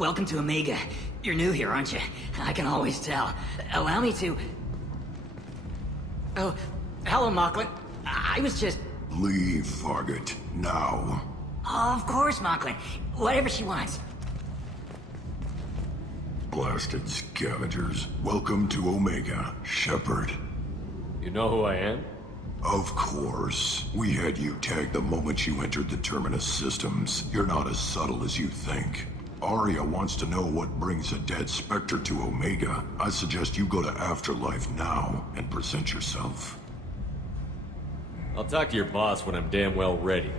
Welcome to Omega. You're new here, aren't you? I can always tell. Allow me to... Oh, hello, Mocklin. I was just... Leave, Fargate. Now. Of course, Mocklin. Whatever she wants. Blasted scavengers. Welcome to Omega, Shepard. You know who I am? Of course. We had you tagged the moment you entered the Terminus systems. You're not as subtle as you think. Arya wants to know what brings a dead Spectre to Omega. I suggest you go to Afterlife now and present yourself. I'll talk to your boss when I'm damn well ready.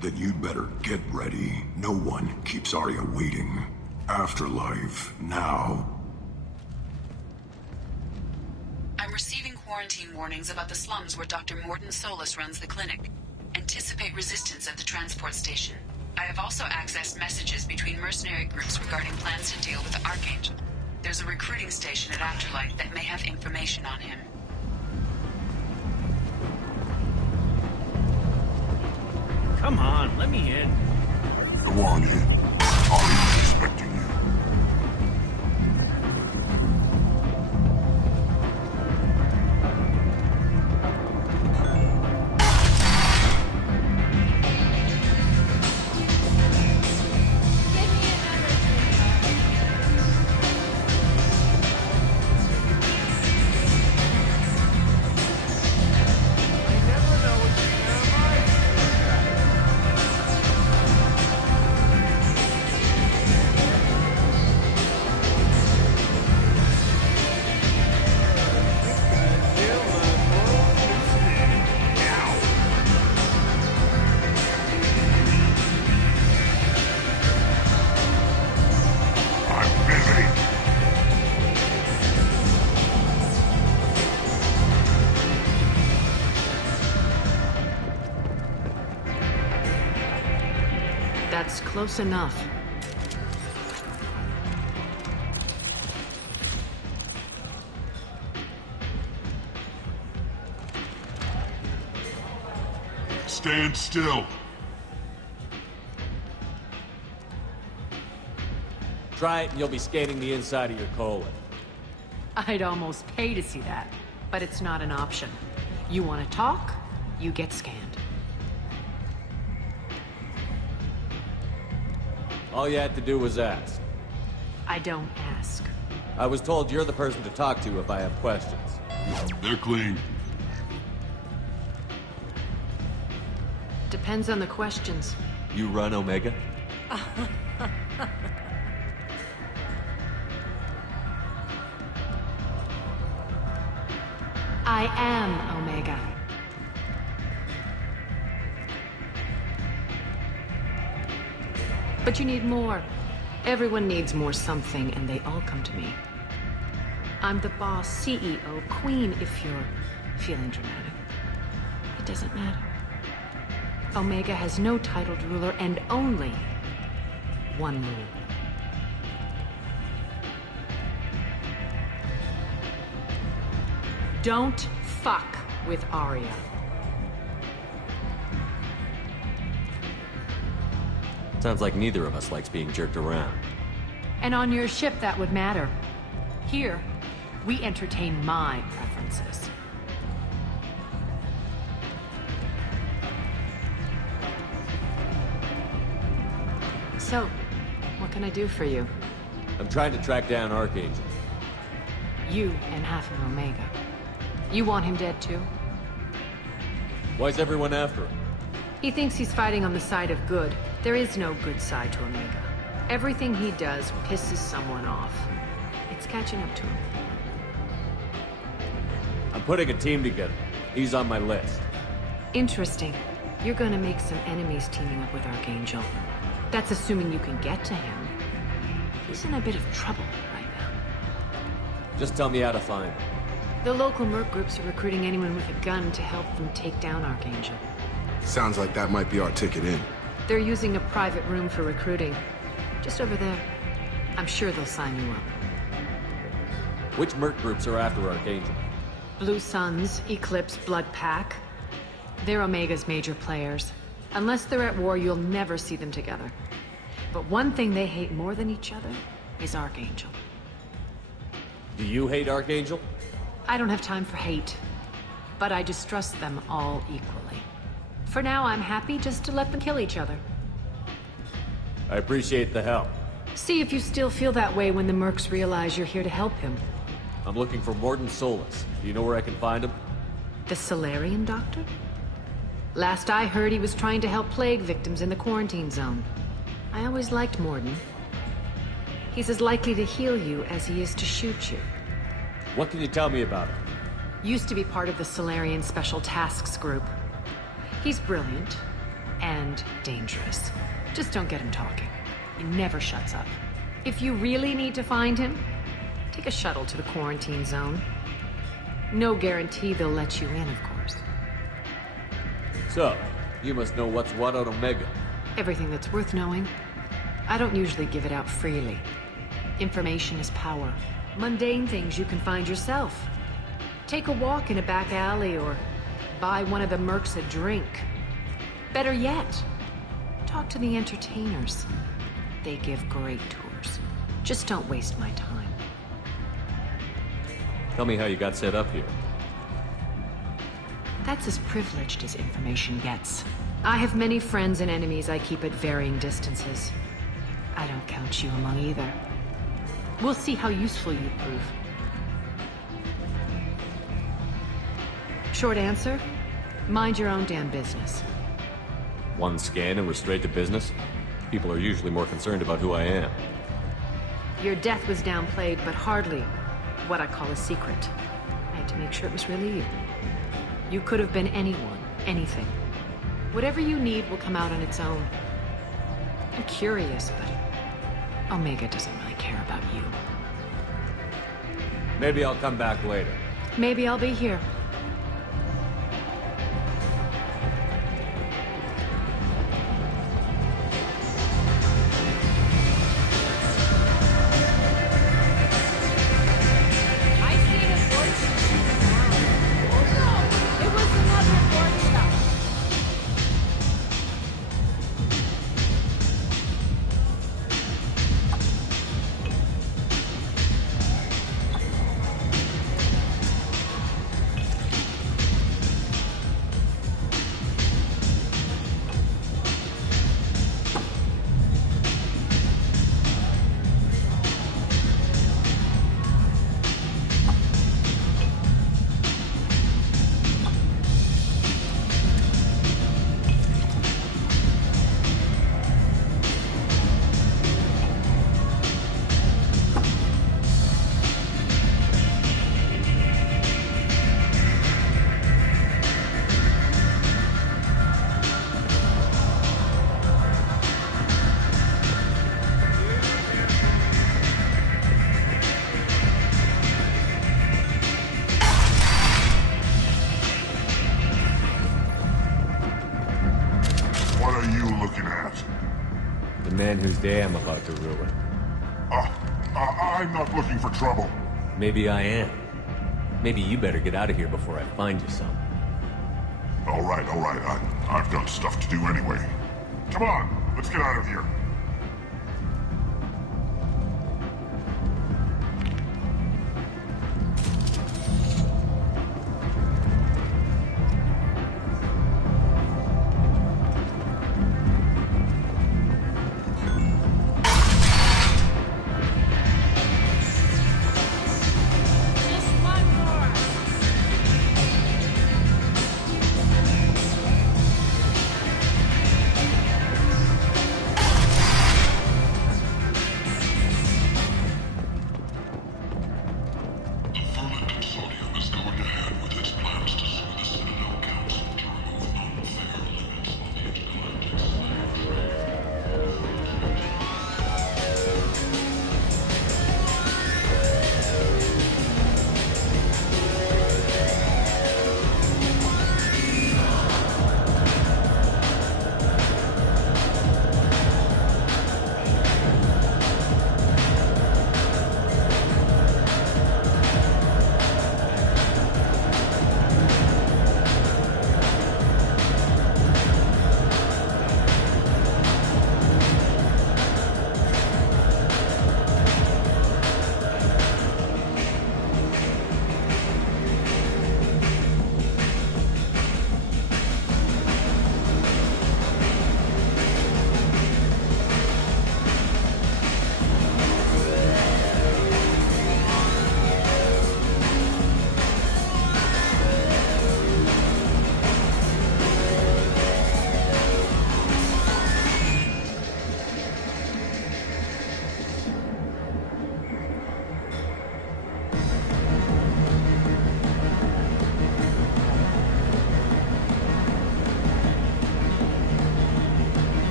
Then you'd better get ready. No one keeps Arya waiting. Afterlife now. I'm receiving quarantine warnings about the slums where Dr. Mordin Solus runs the clinic. Anticipate resistance at the transport station. I have also accessed messages between mercenary groups regarding plans to deal with the Archangel. There's a recruiting station at Afterlife that may have information on him. Come on, let me in. Go on in. Arya's expecting you. That's close enough. Stand still. Try it and you'll be scanning the inside of your colon. I'd almost pay to see that, but it's not an option. You want to talk, you get scanned. All you had to do was ask. I don't ask. I was told you're the person to talk to if I have questions. They're clean. Depends on the questions. You run Omega? I am Omega. But you need more. Everyone needs more something, and they all come to me. I'm the boss, CEO, queen, if you're Feeling dramatic. It doesn't matter. Omega has no titled ruler and only one rule. Don't fuck with Arya. Sounds like neither of us likes being jerked around. And on your ship, that would matter. Here, we entertain my preferences. So, what can I do for you? I'm trying to track down Archangel. You and half of Omega. You want him dead too? Why's everyone after him? He thinks he's fighting on the side of good. There is no good side to Omega. Everything he does pisses someone off. It's catching up to him. I'm putting a team together. He's on my list. Interesting. You're gonna make some enemies teaming up with Archangel. That's assuming you can get to him. He's in a bit of trouble right now. Just tell me how to find him. The local merc groups are recruiting anyone with a gun to help them take down Archangel. Sounds like that might be our ticket in. They're using a private room for recruiting. Just over there. I'm sure they'll sign you up. Which merc groups are after Archangel? Blue Suns, Eclipse, Blood Pack. They're Omega's major players. Unless they're at war, you'll never see them together. But one thing they hate more than each other is Archangel. Do you hate Archangel? I don't have time for hate, but I distrust them all equally. For now, I'm happy just to let them kill each other. I appreciate the help. See if you still feel that way when the mercs realize you're here to help him. I'm looking for Morden Solus. Do you know where I can find him? The Solarian doctor? Last I heard, he was trying to help plague victims in the quarantine zone. I always liked Morden. He's as likely to heal you as he is to shoot you. What can you tell me about him? Used to be part of the Solarian Special Tasks Group. He's brilliant and dangerous. Just don't get him talking. He never shuts up. If you really need to find him, take a shuttle to the quarantine zone. No guarantee they'll let you in, of course. So, you must know what's what on Omega. Everything that's worth knowing. I don't usually give it out freely. Information is power. Mundane things you can find yourself. Take a walk in a back alley or buy one of the mercs a drink. Better yet, talk to the entertainers. They give great tours. Just don't waste my time. Tell me how you got set up here. That's as privileged as information gets. I have many friends and enemies I keep at varying distances. I don't count you among either. We'll see how useful you prove. Short answer, mind your own damn business. One scan and we're straight to business? People are usually more concerned about who I am. Your death was downplayed, but hardly what I call a secret. I had to make sure it was really you. You could have been anyone, anything. Whatever you need will come out on its own. I'm curious, but Omega doesn't really care about you. Maybe I'll come back later. Maybe I'll be here. I seen a fortune shoot around. Oh no! It was another fortune. man whose day I'm about to ruin. I'm not looking for trouble. Maybe I am. Maybe you better get out of here before I find you some. All right. I've got stuff to do anyway. Come on, let's get out of here. Just one more. The Vermin Consortium is going ahead with its plans to sue the Citadel Council to remove unfair limits on the intergalactic slave trade.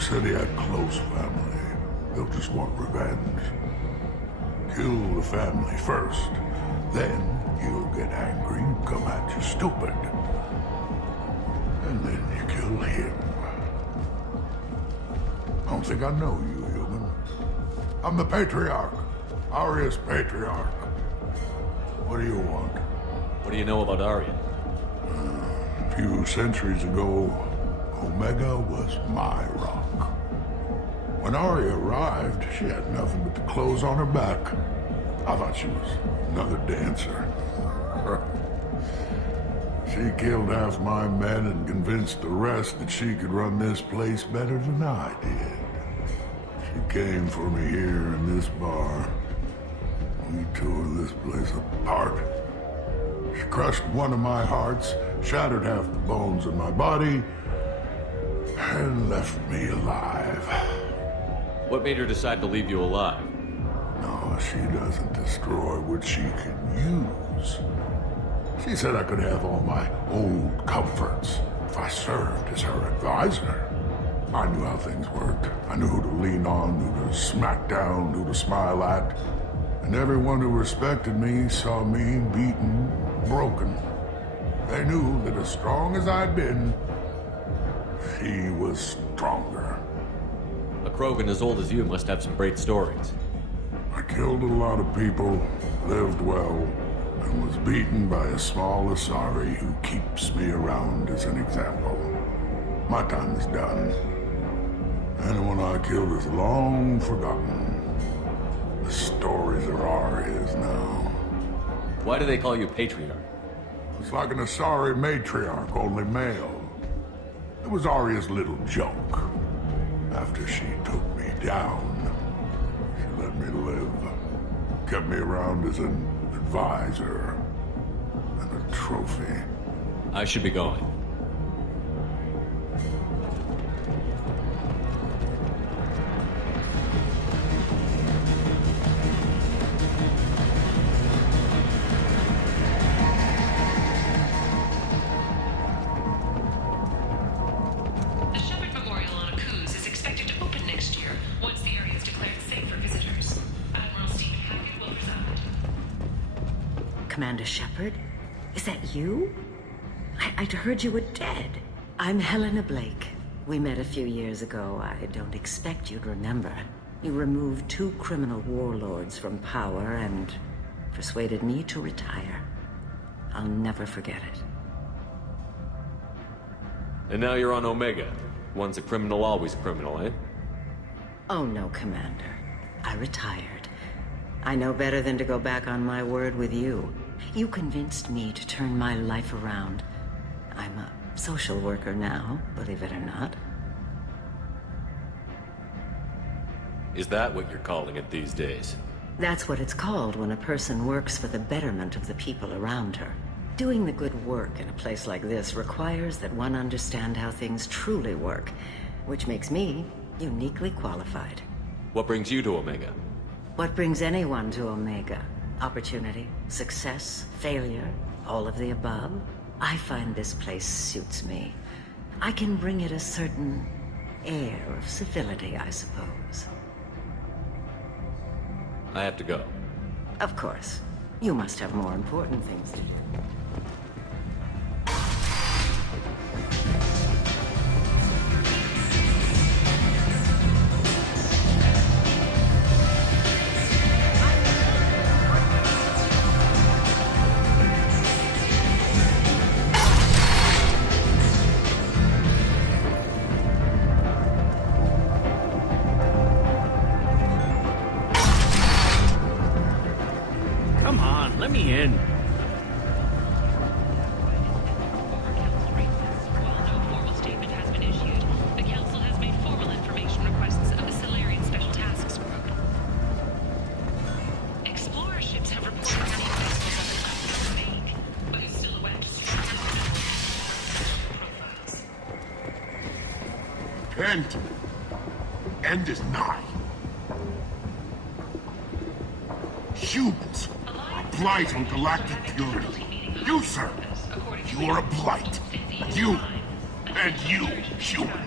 Said he had close family. They'll just want revenge. Kill the family first. Then he'll get angry and come at you stupid. And then you kill him. I don't think I know you, human. I'm the Patriarch. Aria's Patriarch. What do you want? What do you know about Arya? A few centuries ago, Omega was my rock. When Arya arrived, she had nothing but the clothes on her back. I thought she was another dancer. She killed half my men and convinced the rest that she could run this place better than I did. She came for me here in this bar. We tore this place apart. She crushed one of my hearts, shattered half the bones in my body, and left me alive. What made her decide to leave you alive? No, she doesn't destroy what she can use. She said I could have all my old comforts if I served as her advisor. I knew how things worked. I knew who to lean on, who to smack down, who to smile at. And everyone who respected me saw me beaten, broken. They knew that as strong as I'd been, she was stronger. A Krogan as old as you must have some great stories. I killed a lot of people, lived well, and was beaten by a small Asari who keeps me around as an example. My time is done. Anyone I killed is long forgotten. The stories are Arya's now. Why do they call you Patriarch? It's like an Asari matriarch, only male. It was Arya's little joke. After she took me down, she let me live. Kept me around as an advisor and a trophy. I should be going. The Shepherd Memorial on Akuz is expected to open next year once the area is declared safe for visitors. Admiral Stephen Hackett will preside. Commander Shepard? Is that you? I'd heard you were dead. I'm Helena Blake. We met a few years ago. I don't expect you'd remember. You removed 2 criminal warlords from power and persuaded me to retire. I'll never forget it. And now you're on Omega. Once a criminal, always a criminal, eh? Oh no, Commander. I retired. I know better than to go back on my word with you. You convinced me to turn my life around. I'm a social worker now, believe it or not. Is that what you're calling it these days? That's what it's called when a person works for the betterment of the people around her. Doing the good work in a place like this requires that one understand how things truly work, which makes me uniquely qualified. What brings you to Omega? What brings anyone to Omega? Opportunity, success, failure, all of the above? I find this place suits me. I can bring it a certain air of civility, I suppose. I have to go. Of course. You must have more important things to do. Come on, let me in. While no formal statement has been issued, the Council has made formal information requests of the Solarian Special Tasks Group. Explorer ships have reported many vessels on the vague, but it's still a wedge profiles. End is nigh. Humans are a blight on galactic purity. You, sir, you are a blight. You, and you, human.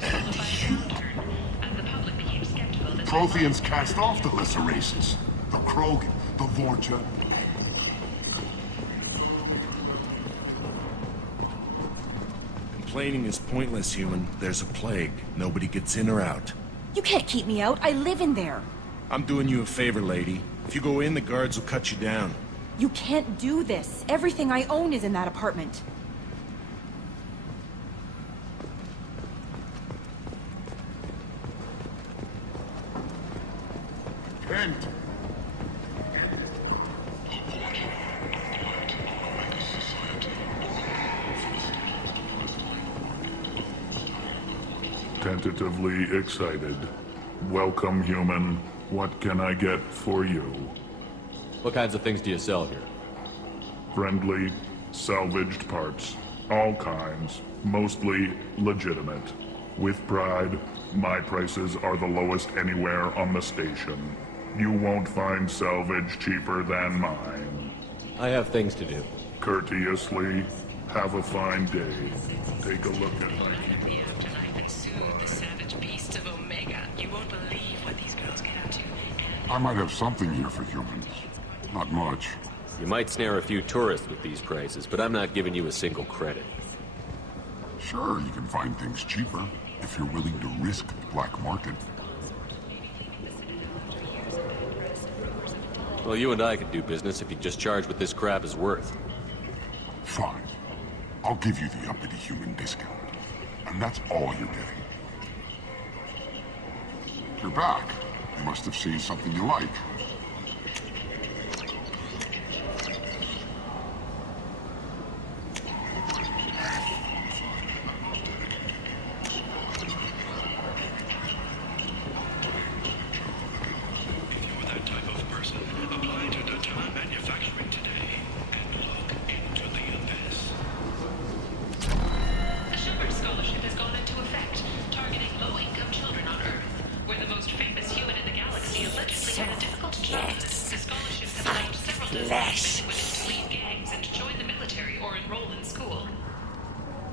And you. Protheans cast off the lesser races. The Krogan, the Vorcha. Complaining is pointless, human. There's a plague. Nobody gets in or out. You can't keep me out. I live in there. I'm doing you a favor, lady. If you go in, the guards will cut you down. You can't do this. Everything I own is in that apartment. Kent! Tentatively excited. Welcome, human. What can I get for you? What kinds of things do you sell here? Friendly, salvaged parts. All kinds. Mostly legitimate. With pride, my prices are the lowest anywhere on the station. You won't find salvage cheaper than mine. I have things to do. Courteously, have a fine day. Take a look at my... The afterlife and soon the savage beasts of Omega. You won't believe what these girls get up to. I might have something here for humans. Not much. You might snare a few tourists with these prices, but I'm not giving you a single credit. Sure, you can find things cheaper if you're willing to risk the black market. Well, you and I could do business if you just charge what this crap is worth. Fine. I'll give you the uppity human discount. And that's all you're getting. You're back. You must have seen something you like.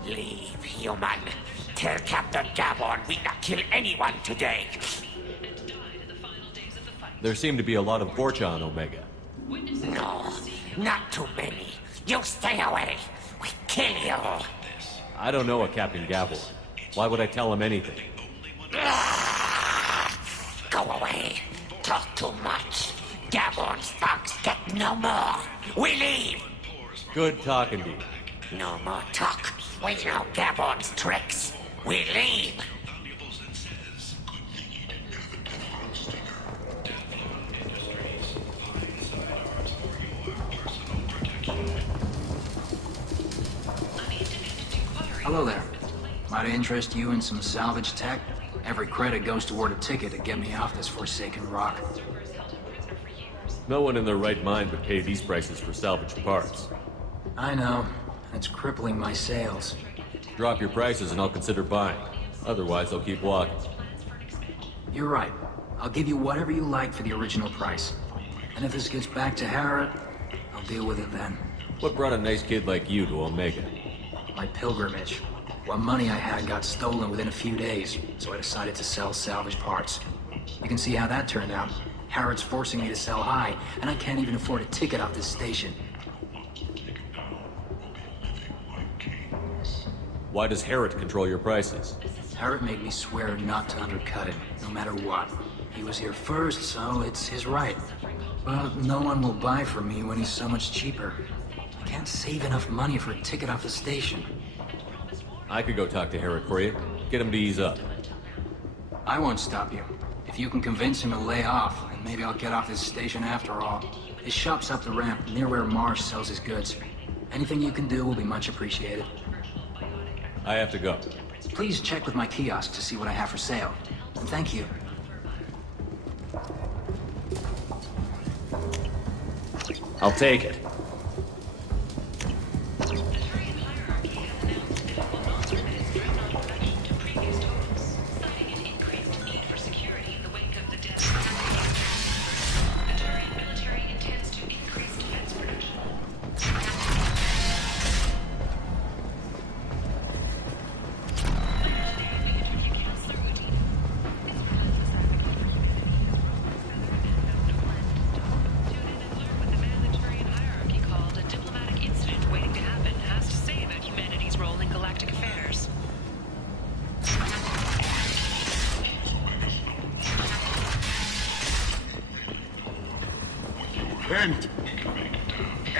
Leave, human. Tell Captain Gabon we not kill anyone today. There seem to be a lot of Vorcha on Omega. No, Not too many. You stay away. We kill you. I don't know a Captain Gabor. Why would I tell him anything? Go away. Talk too much. Gabor's thugs get no more. We leave. Good talking to you. No more talk. We know Gabor's tricks. We leave. Hello there. Might I interest you in some salvage tech? Every credit goes toward a ticket to get me off this forsaken rock. No one in their right mind would pay these prices for salvaged parts. I know. It's crippling my sales. Drop your prices and I'll consider buying. Otherwise, I'll keep walking. You're right. I'll give you whatever you like for the original price. And if this gets back to Harrod, I'll deal with it then. What brought a nice kid like you to Omega? My pilgrimage. What money I had got stolen within a few days, so I decided to sell salvage parts. You can see how that turned out. Harrod's forcing me to sell high, and I can't even afford a ticket off this station. Why does Harrod control your prices? Harrod made me swear not to undercut it, no matter what. He was here first, so it's his right. But no one will buy from me when he's so much cheaper. I can't save enough money for a ticket off the station. I could go talk to Harrod for you. Get him to ease up. I won't stop you. If you can convince him to lay off, then maybe I'll get off this station after all. His shop's up the ramp, near where Marsh sells his goods. Anything you can do will be much appreciated. I have to go. Please check with my kiosk to see what I have for sale. And thank you. I'll take it.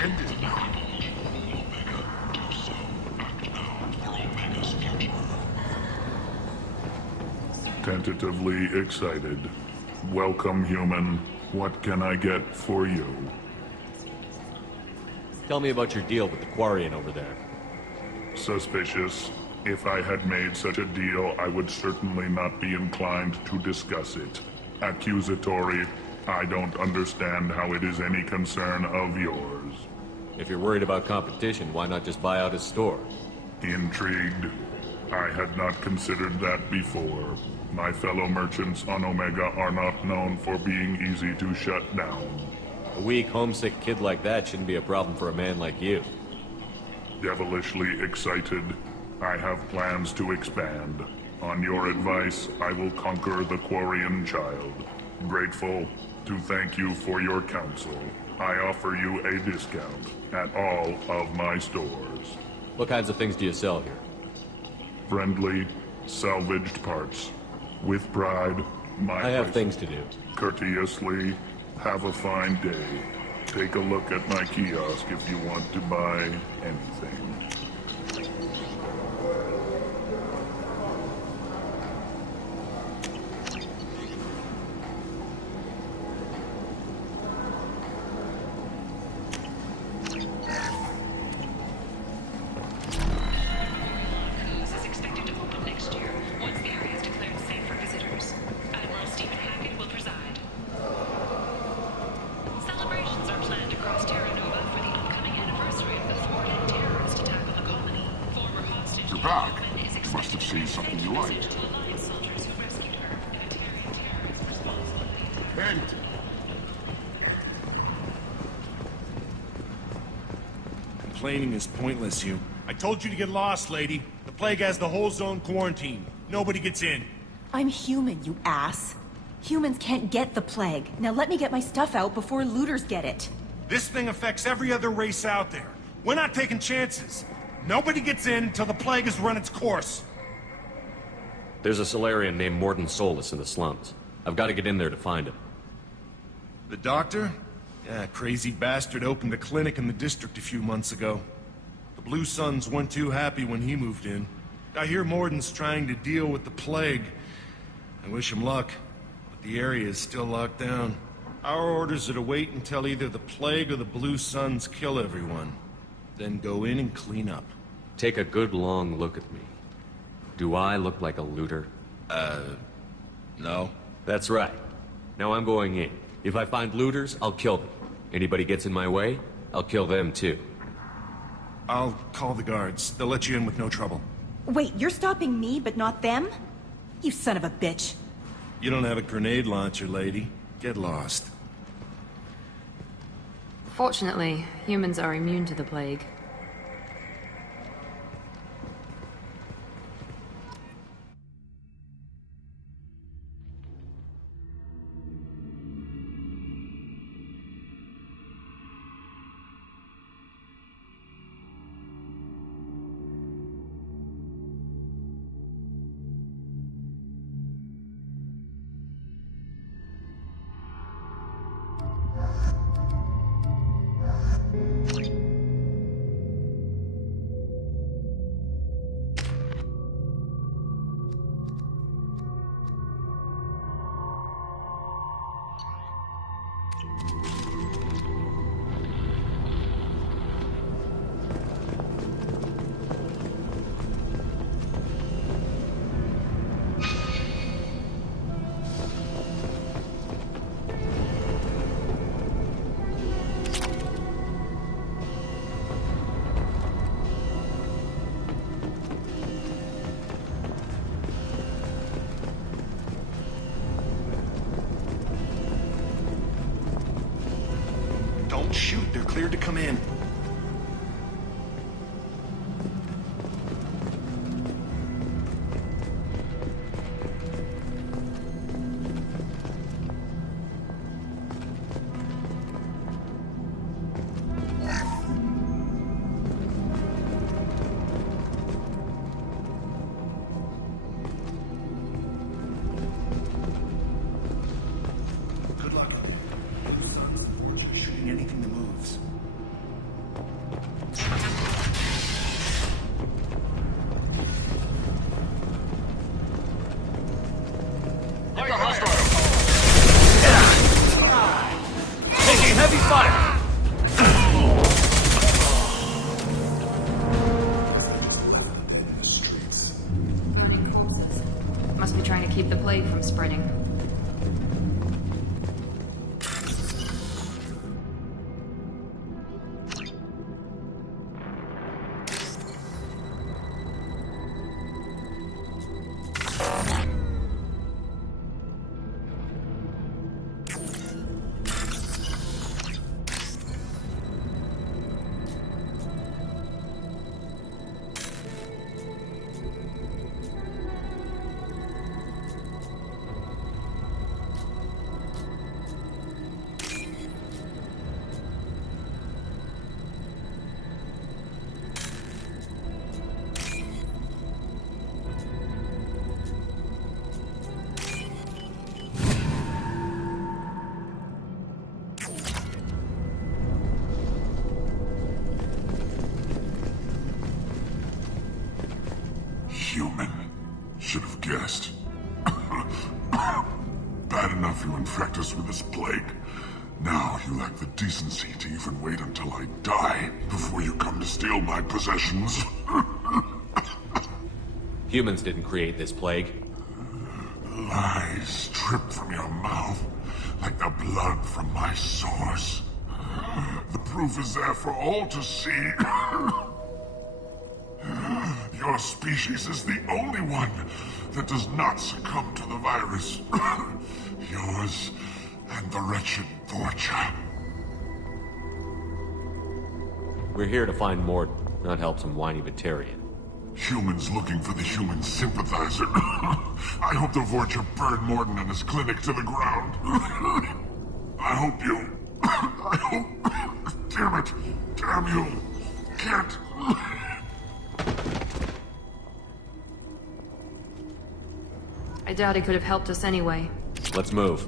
End it now. Tentatively excited. Welcome, human. What can I get for you? Tell me about your deal with the Quarian over there. Suspicious. If I had made such a deal, I would certainly not be inclined to discuss it. Accusatory. I don't understand how it is any concern of yours. If you're worried about competition, why not just buy out his store? Intrigued? I had not considered that before. My fellow merchants on Omega are not known for being easy to shut down. A weak, homesick kid like that shouldn't be a problem for a man like you. Devilishly excited. I have plans to expand. On your advice, I will conquer the Quarian child. Grateful to thank you for your counsel. I offer you a discount at all of my stores. What kinds of things do you sell here? Friendly, salvaged parts. With pride, I have things to do. Courteously, have a fine day. Take a look at my kiosk if you want to buy anything. Complaining is pointless, you. I told you to get lost, lady. The plague has the whole zone quarantined. Nobody gets in. I'm human, you ass. Humans can't get the plague. Now let me get my stuff out before looters get it. This thing affects every other race out there. We're not taking chances. Nobody gets in until the plague has run its course. There's a Solarian named Morden Solus in the slums. I've got to get in there to find him. The doctor? Yeah, crazy bastard opened a clinic in the district a few months ago. The Blue Suns weren't too happy when he moved in. I hear Morden's trying to deal with the plague. I wish him luck, but the area is still locked down. Our orders are to wait until either the plague or the Blue Suns kill everyone. Then go in and clean up. Take a good long look at me. Do I look like a looter? No. That's right. Now I'm going in. If I find looters, I'll kill them. Anybody gets in my way, I'll kill them too. I'll call the guards. They'll let you in with no trouble. Wait, you're stopping me, but not them? You son of a bitch. You don't have a grenade launcher, lady. Get lost. Fortunately, humans are immune to the plague. Don't shoot. They're cleared to come in. Good luck. Shooting anything that moves. Taking heavy fire! Must be trying to keep the plague from spreading. Human. Should have guessed. Bad enough you infect us with this plague. Now you lack the decency to even wait until I die before you come to steal my possessions. Humans didn't create this plague. Lies drip from your mouth like the blood from my sores. The proof is there for all to see. Your species is the only one that does not succumb to the virus. Yours and the wretched Vorcha. We're here to find Morden, not help some whiny Batarian. Humans looking for the human sympathizer. I hope the Vorcha burn Morden and his clinic to the ground. I hope you Damn it! Damn you! Can't... I doubt he could have helped us anyway. Let's move.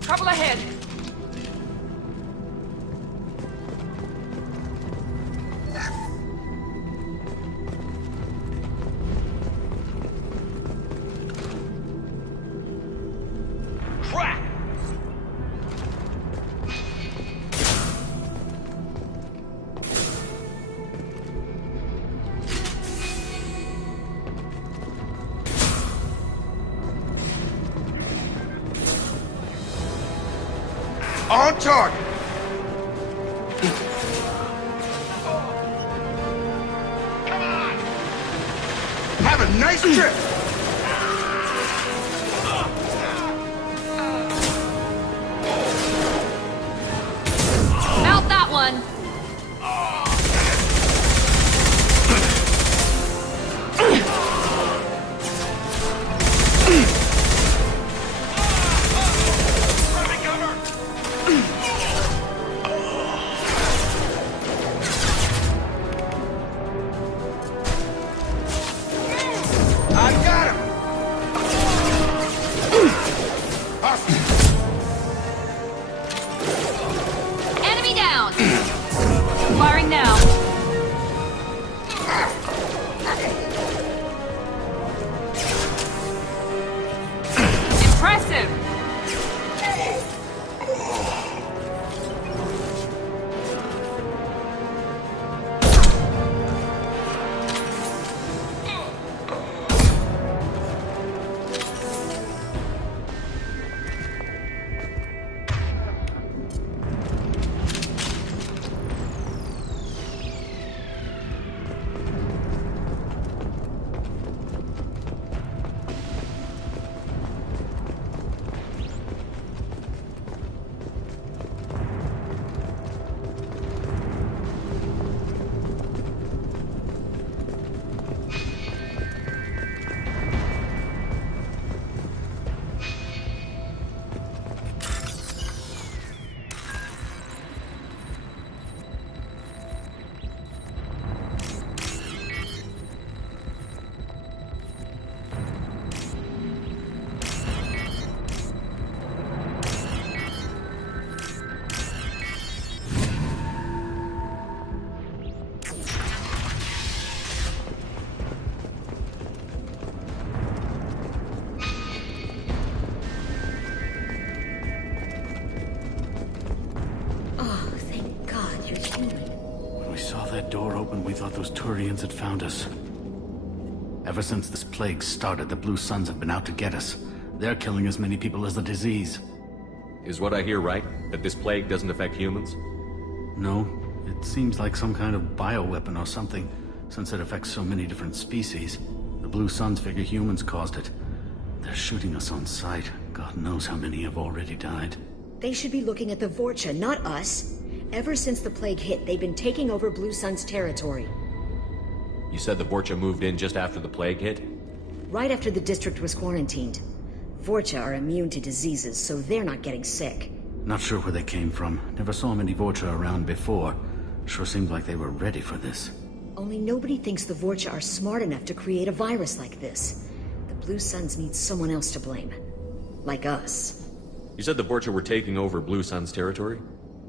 Trouble ahead! Crap! On target! Come on! Have a nice trip! Mount that one! I got him! Enemy down! Firing now. Impressive! Oh, thank God you're human. When we saw that door open, we thought those Turians had found us. Ever since this plague started, the Blue Suns have been out to get us. They're killing as many people as the disease. Is what I hear right? That this plague doesn't affect humans? No, it seems like some kind of bioweapon or something, since it affects so many different species. The Blue Suns figure humans caused it. They're shooting us on sight. God knows how many have already died. They should be looking at the Vorcha, not us. Ever since the plague hit, they've been taking over Blue Sun's territory. You said the Vorcha moved in just after the plague hit? Right after the district was quarantined. Vorcha are immune to diseases, so they're not getting sick. Not sure where they came from. Never saw many Vorcha around before. Sure seemed like they were ready for this. Only nobody thinks the Vorcha are smart enough to create a virus like this. The Blue Suns need someone else to blame. Like us. You said the Vorcha were taking over Blue Sun's territory?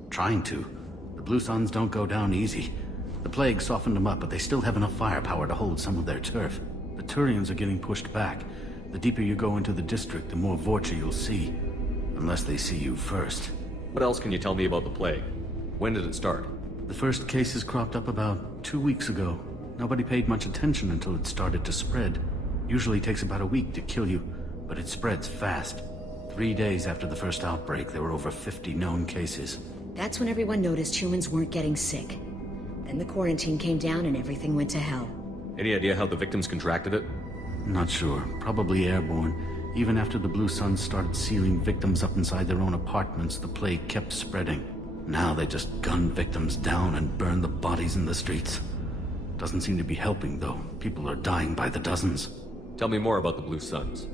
Trying to. The Blue Suns don't go down easy. The plague softened them up, but they still have enough firepower to hold some of their turf. The Turians are getting pushed back. The deeper you go into the district, the more Vorcha you'll see. Unless they see you first. What else can you tell me about the plague? When did it start? The first cases cropped up about 2 weeks ago. Nobody paid much attention until it started to spread. Usually takes about a week to kill you, but it spreads fast. 3 days after the first outbreak, there were over 50 known cases. That's when everyone noticed humans weren't getting sick. Then the quarantine came down and everything went to hell. Any idea how the victims contracted it? Not sure. Probably airborne. Even after the Blue Suns started sealing victims up inside their own apartments, the plague kept spreading. Now they just gun victims down and burn the bodies in the streets. Doesn't seem to be helping, though. People are dying by the dozens. Tell me more about the Blue Suns.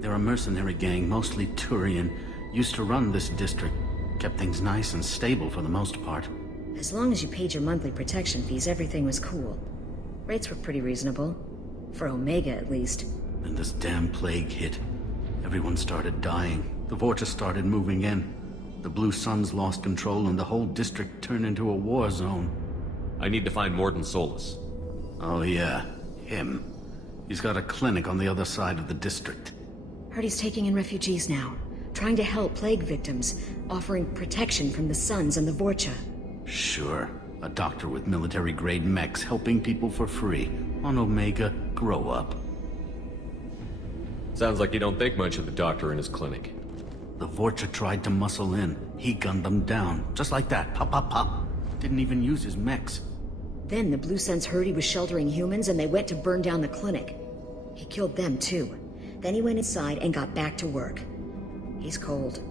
They're a mercenary gang, mostly Turian. Used to run this district. Kept things nice and stable for the most part. As long as you paid your monthly protection fees, everything was cool. Rates were pretty reasonable. For Omega, at least. Then this damn plague hit. Everyone started dying. The Vorcha started moving in. The Blue Suns lost control and the whole district turned into a war zone. I need to find Morden Solus. Oh yeah, him. He's got a clinic on the other side of the district. Heard he's taking in refugees now. Trying to help plague victims. Offering protection from the Suns and the Vorcha. Sure. A doctor with military-grade mechs helping people for free. On Omega, grow up. Sounds like you don't think much of the doctor in his clinic. The Vorcha tried to muscle in. He gunned them down. Just like that. Pop, pop, pop. Didn't even use his mechs. Then the Blue Suns heard he was sheltering humans and they went to burn down the clinic. He killed them too. Then he went inside and got back to work. He's cold.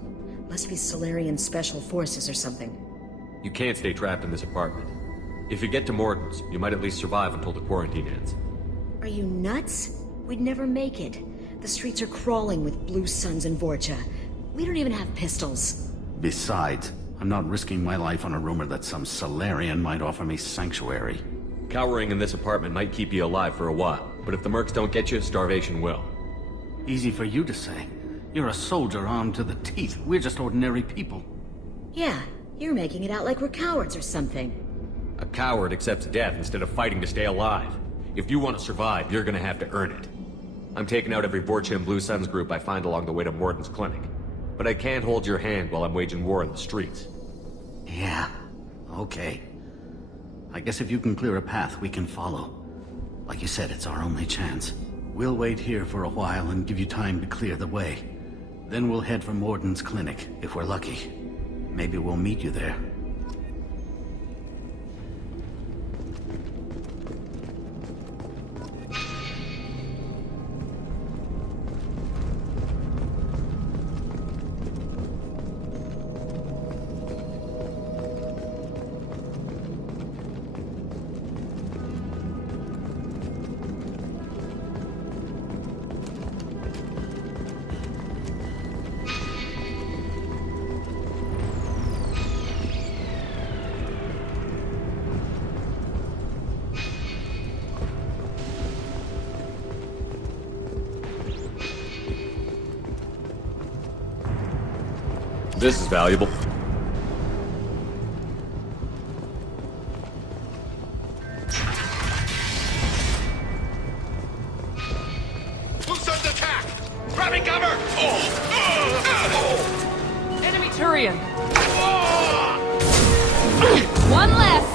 Must be Solarian Special Forces or something. You can't stay trapped in this apartment. If you get to Morden's, you might at least survive until the quarantine ends. Are you nuts? We'd never make it. The streets are crawling with Blue Suns and Vorcha. We don't even have pistols. Besides, I'm not risking my life on a rumor that some Solarian might offer me sanctuary. Cowering in this apartment might keep you alive for a while, but if the mercs don't get you, starvation will. Easy for you to say. You're a soldier armed to the teeth. We're just ordinary people. Yeah, you're making it out like we're cowards or something. A coward accepts death instead of fighting to stay alive. If you want to survive, you're gonna have to earn it. I'm taking out every Vorcha and Blue Suns group I find along the way to Morden's clinic. But I can't hold your hand while I'm waging war in the streets. Yeah, okay. I guess if you can clear a path, we can follow. Like you said, it's our only chance. We'll wait here for a while and give you time to clear the way. Then we'll head for Morden's clinic, if we're lucky. Maybe we'll meet you there. This is valuable. Blue Suns attack! Grabbing cover! Enemy Turian! One less!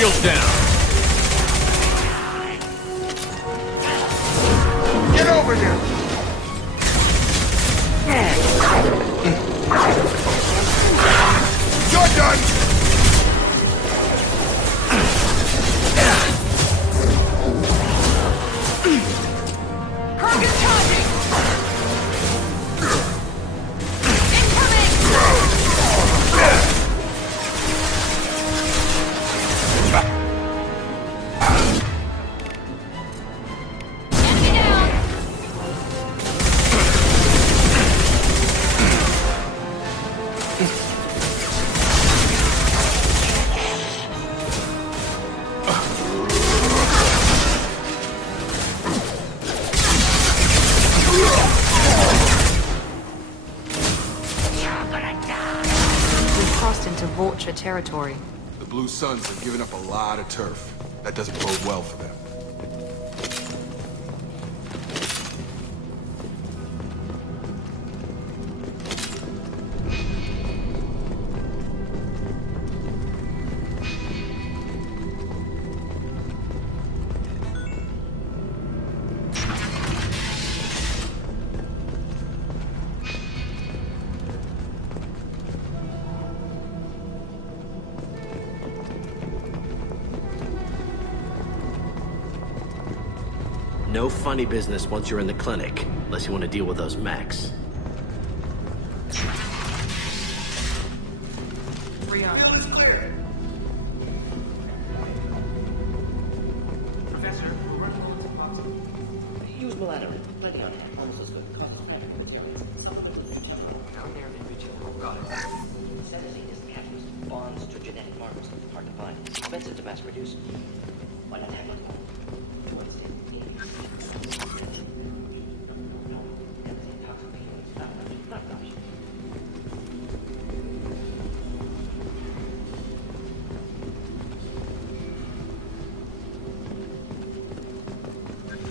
Shields down. Get over here! You're done! Target charging! Vulture territory. The Blue Suns have given up a lot of turf. That doesn't bode well for them. No funny business once you're in the clinic, unless you want to deal with those mechs. Field is clear. Professor, use Milano. Plenty on hand. Almost as good. Down there in retail. Got it. Sentencing is catalyst. Bonds to genetic markers. Hard to find. Expensive to mass produce. Why not have it?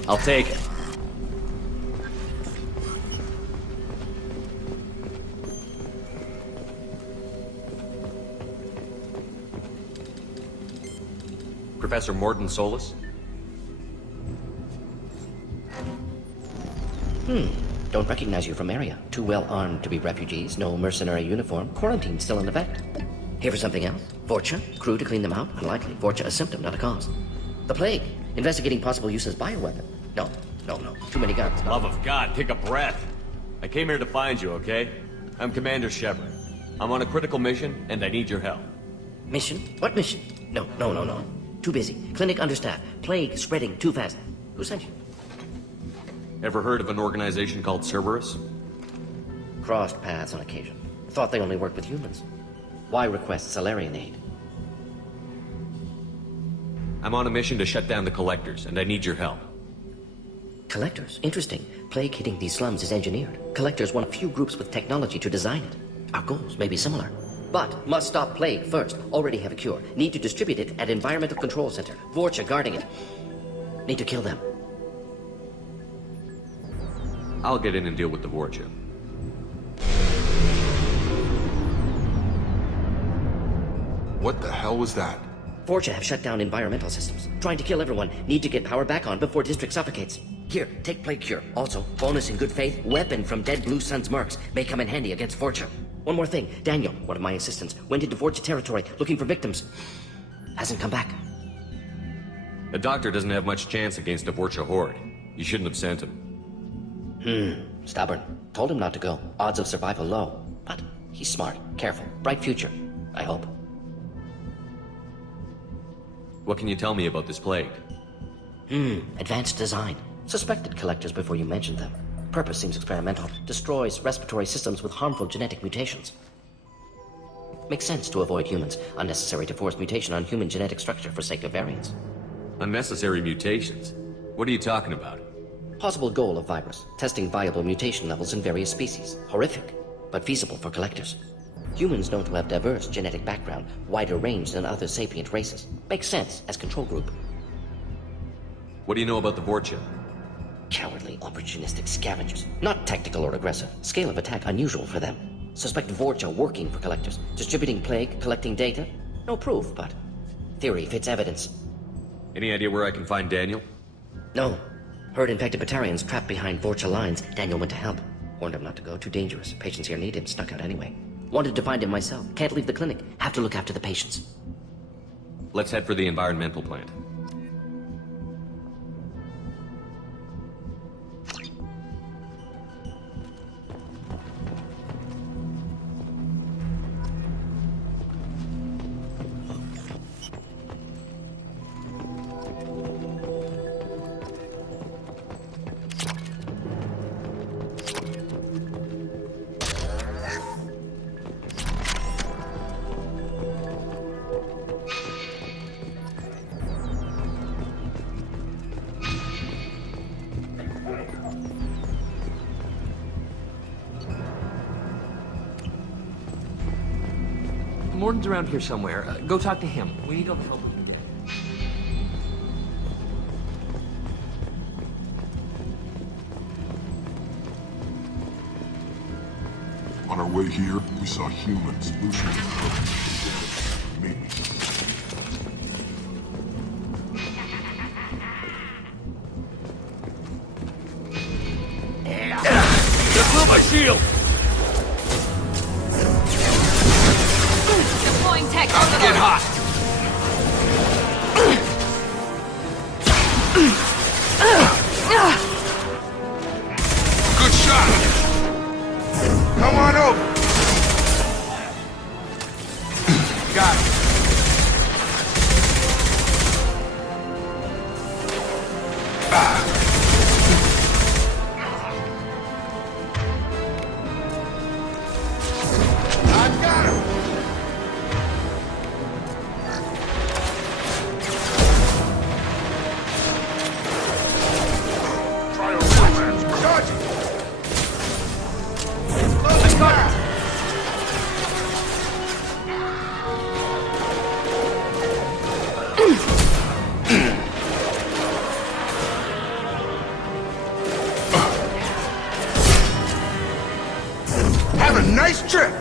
I'll take it. Professor Morton Solus? Don't recognize you from area. Too well armed to be refugees, no mercenary uniform, quarantine still in effect. Here for something else? Vorcha? Crew to clean them out? Unlikely. Vorcha a symptom, not a cause. The plague? Investigating possible use as bioweapon? No. Too many guns. Love of God, take a breath. I came here to find you, okay? I'm Commander Shepard. I'm on a critical mission, and I need your help. Mission? What mission? No. Too busy. Clinic understaffed. Plague spreading too fast. Who sent you? Ever heard of an organization called Cerberus? Crossed paths on occasion. Thought they only worked with humans. Why request Salarian aid? I'm on a mission to shut down the Collectors, and I need your help. Collectors? Interesting. Plague hitting these slums is engineered. Collectors one of few groups with technology to design it. Our goals may be similar. But must stop plague first. Already have a cure. Need to distribute it at Environmental Control Center. Vorcha guarding it. Need to kill them. I'll get in and deal with the Vorcha. What the hell was that? Vorcha have shut down environmental systems. Trying to kill everyone. Need to get power back on before district suffocates. Here, take plague cure. Also, bonus in good faith, weapon from dead Blue Sun's mercs. May come in handy against Vorcha. One more thing. Daniel, one of my assistants, went into Vorcha territory looking for victims. Hasn't come back. The doctor doesn't have much chance against a Vorcha horde. You shouldn't have sent him. Stubborn. Told him not to go. Odds of survival low. But he's smart, careful, bright future. I hope. What can you tell me about this plague? Advanced design. Suspected collectors before you mentioned them. Purpose seems experimental. Destroys respiratory systems with harmful genetic mutations. Makes sense to avoid humans. Unnecessary to force mutation on human genetic structure for sake of variance. Unnecessary mutations? What are you talking about? Possible goal of virus. Testing viable mutation levels in various species. Horrific, but feasible for collectors. Humans known to have diverse genetic background, wider range than other sapient races. Makes sense as control group. What do you know about the Vorcha? Cowardly, opportunistic scavengers. Not tactical or aggressive. Scale of attack unusual for them. Suspect Vorcha working for collectors. Distributing plague, collecting data. No proof, but theory fits evidence. Any idea where I can find Daniel? No. Heard infected Batarians trapped behind Vorcha lines. Daniel went to help. Warned him not to go. Too dangerous. Patients here need him. Snuck out anyway. Wanted to find him myself. Can't leave the clinic. Have to look after the patients. Let's head for the environmental plant. Morton's around here somewhere. Go talk to him. We need to help him. On our way here, we saw humans loosening me. Just blew my shield! Deploying tech. Get hot! Good shot! Come on over! Got it. I got him! Try a romance. Charge it! I got it! Have a nice trip!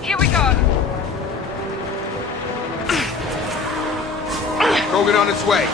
Here we go. Krogan on its way.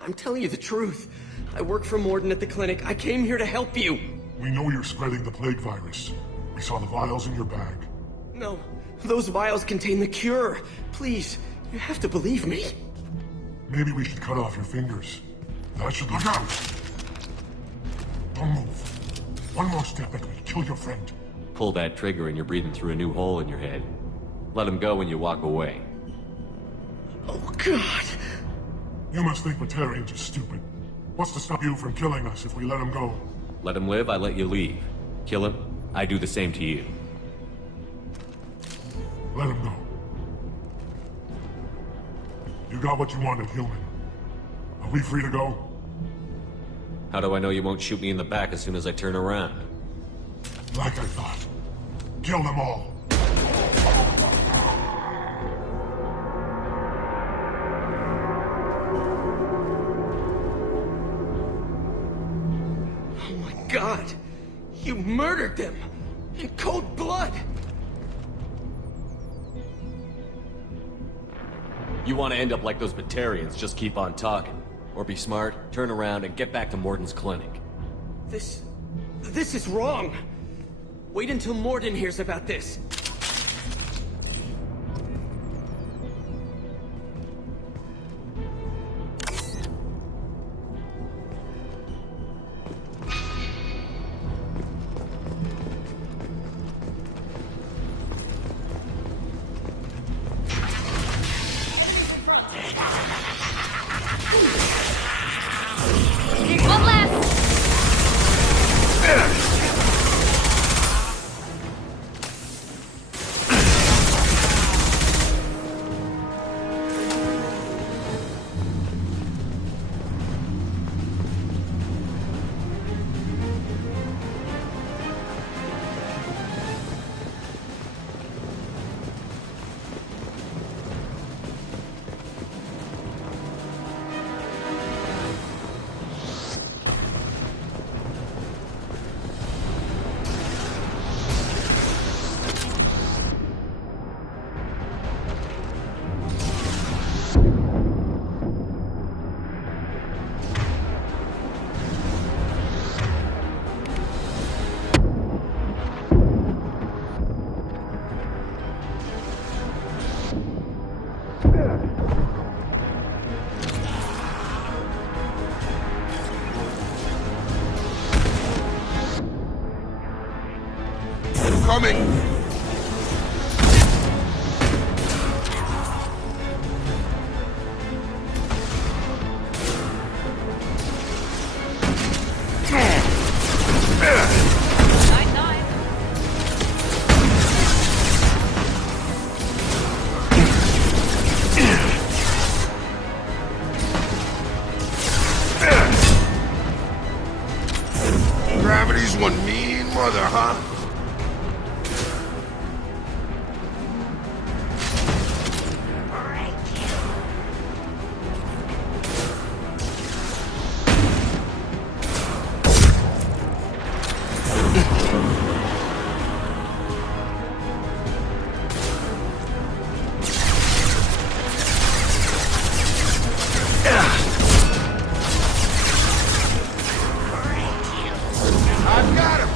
I'm telling you the truth. I work for Morden at the clinic. I came here to help you. We know you're spreading the plague virus. We saw the vials in your bag. No, those vials contain the cure. Please, you have to believe me. Maybe we should cut off your fingers. That should look out! Don't move. One more step and we'll kill your friend. Pull that trigger and you're breathing through a new hole in your head. Let him go when you walk away. Oh, God. You must think Batarians are stupid. What's to stop you from killing us if we let him go? Let him live, I let you leave. Kill him, I do the same to you. Let him go. You got what you wanted, human. Are we free to go? How do I know you won't shoot me in the back as soon as I turn around? Like I thought. Kill them all. Oh my God! You murdered them! In cold blood! You want to end up like those Batarians, just keep on talking. Or be smart, turn around, and get back to Morden's clinic. This is wrong! Wait until Morden hears about this. One left! Coming! Gravity's one mean mother, huh? I've got him!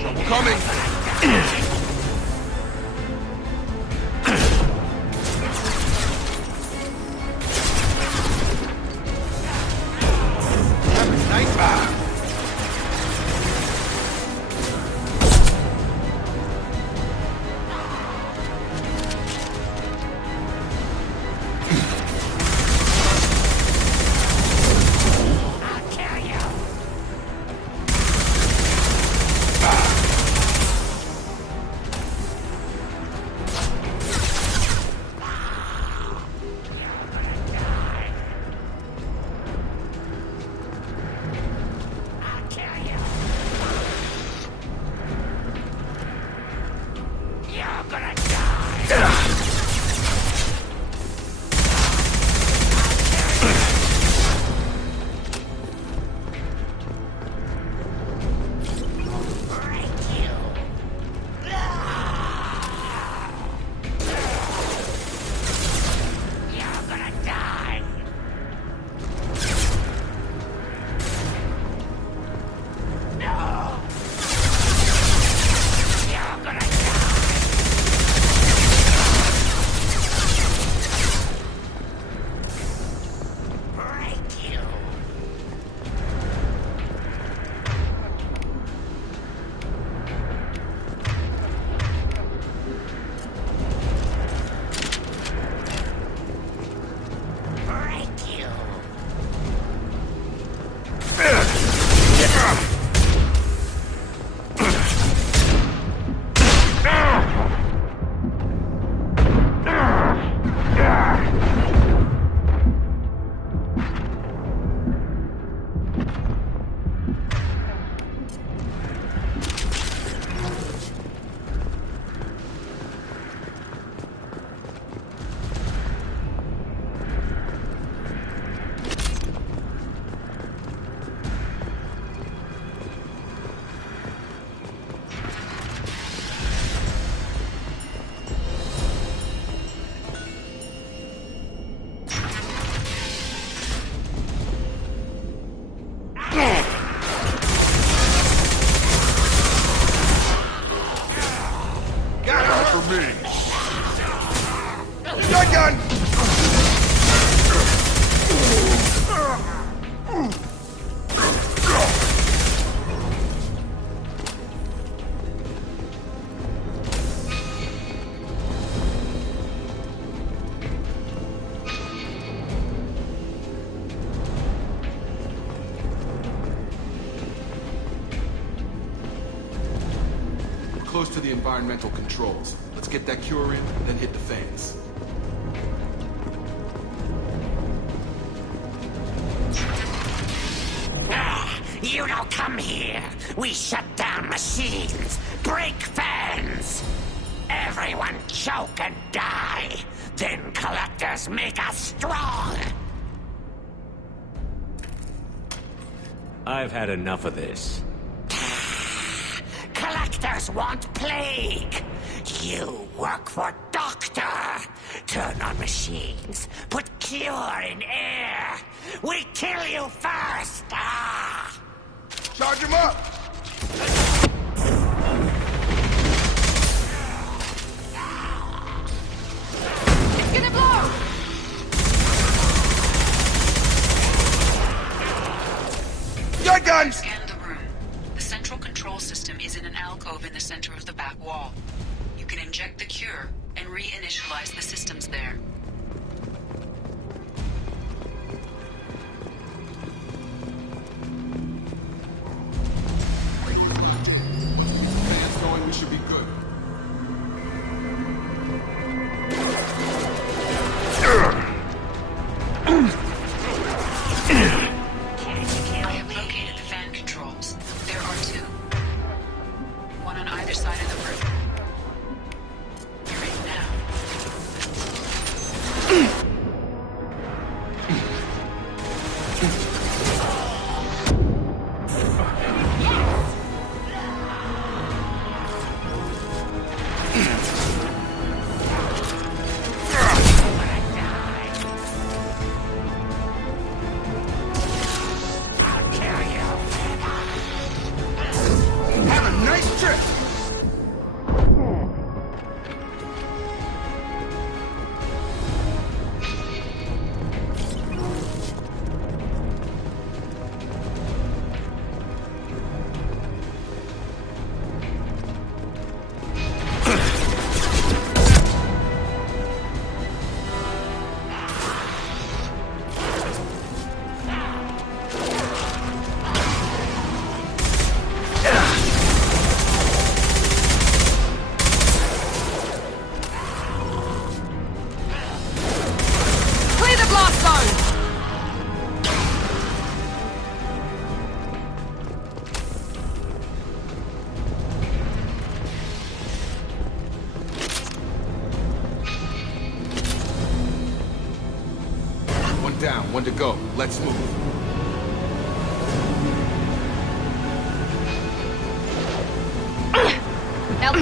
Trouble coming! Nightmare! close to the environmental controls. Let's get that cure in, then hit the fans. You don't come here. We shut down machines, break fans. Everyone choke and die. Then collectors make us strong. I've had enough of this. Collectors want plague. You work for Doctor. Turn on machines. Put cure in air. We kill you first. Ah! Charge him up! It's gonna blow! Your guns! Scan the room. The central control system is in an alcove in the center of the back wall. You can inject the cure and reinitialize the systems there. Fans going, we should be good. I have located the fan controls. There are two. One on either side of the room. You're in now. Have a nice trip! Clear the blast zone! One down, one to go. Let's move. Now,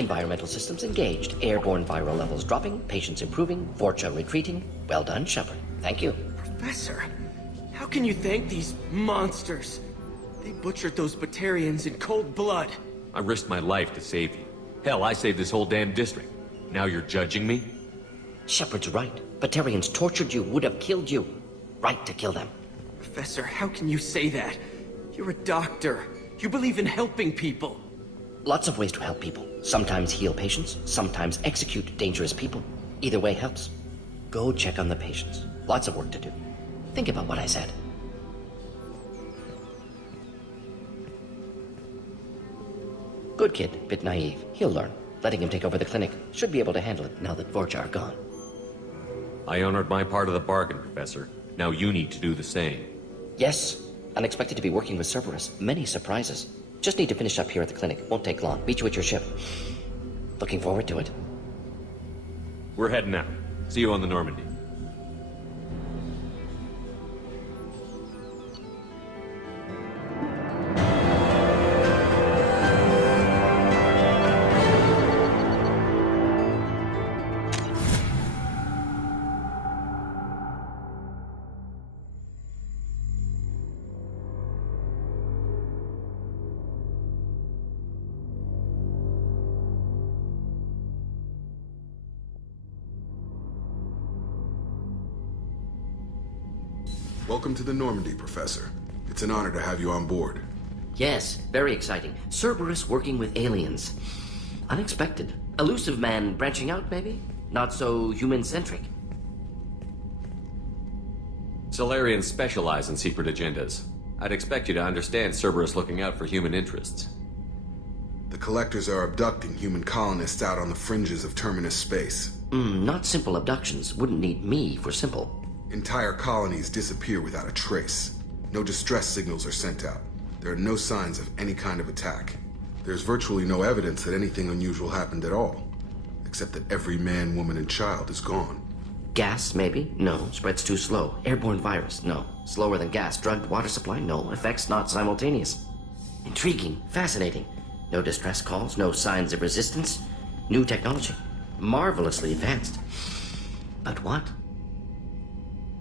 Environmental systems engaged. Airborne viral levels dropping. Patients improving. Vorcha retreating. Well done, Shepard. Thank you. Professor, how can you thank these monsters? They butchered those Batarians in cold blood. I risked my life to save you. Hell, I saved this whole damn district. Now you're judging me? Shepard's right. Batarians tortured you, would have killed you. Right to kill them. Professor, how can you say that? You're a doctor. You believe in helping people. Lots of ways to help people. Sometimes heal patients, sometimes execute dangerous people. Either way helps. Go check on the patients. Lots of work to do. Think about what I said. Good kid, bit naive. He'll learn. Letting him take over the clinic. Should be able to handle it now that Vorcha are gone. I honored my part of the bargain, Professor. Now you need to do the same. Yes. Unexpected to be working with Cerberus. Many surprises. Just need to finish up here at the clinic. Won't take long. Meet you at your ship. Looking forward to it. We're heading out. See you on the Normandy. Welcome to the Normandy, Professor. It's an honor to have you on board. Yes, very exciting. Cerberus working with aliens. Unexpected. Elusive man branching out, maybe? Not so human-centric. Solarians specialize in secret agendas. I'd expect you to understand Cerberus looking out for human interests. The Collectors are abducting human colonists out on the fringes of Terminus space. Not simple abductions. Wouldn't need me for simple. Entire colonies disappear without a trace. No distress signals are sent out. There are no signs of any kind of attack. There's virtually no evidence that anything unusual happened at all. Except that every man, woman, and child is gone. Gas, maybe? No. Spreads too slow. Airborne virus? No. Slower than gas. Drugged water supply? No. Effects not simultaneous. Intriguing. Fascinating. No distress calls. No signs of resistance. New technology. Marvelously advanced. But what?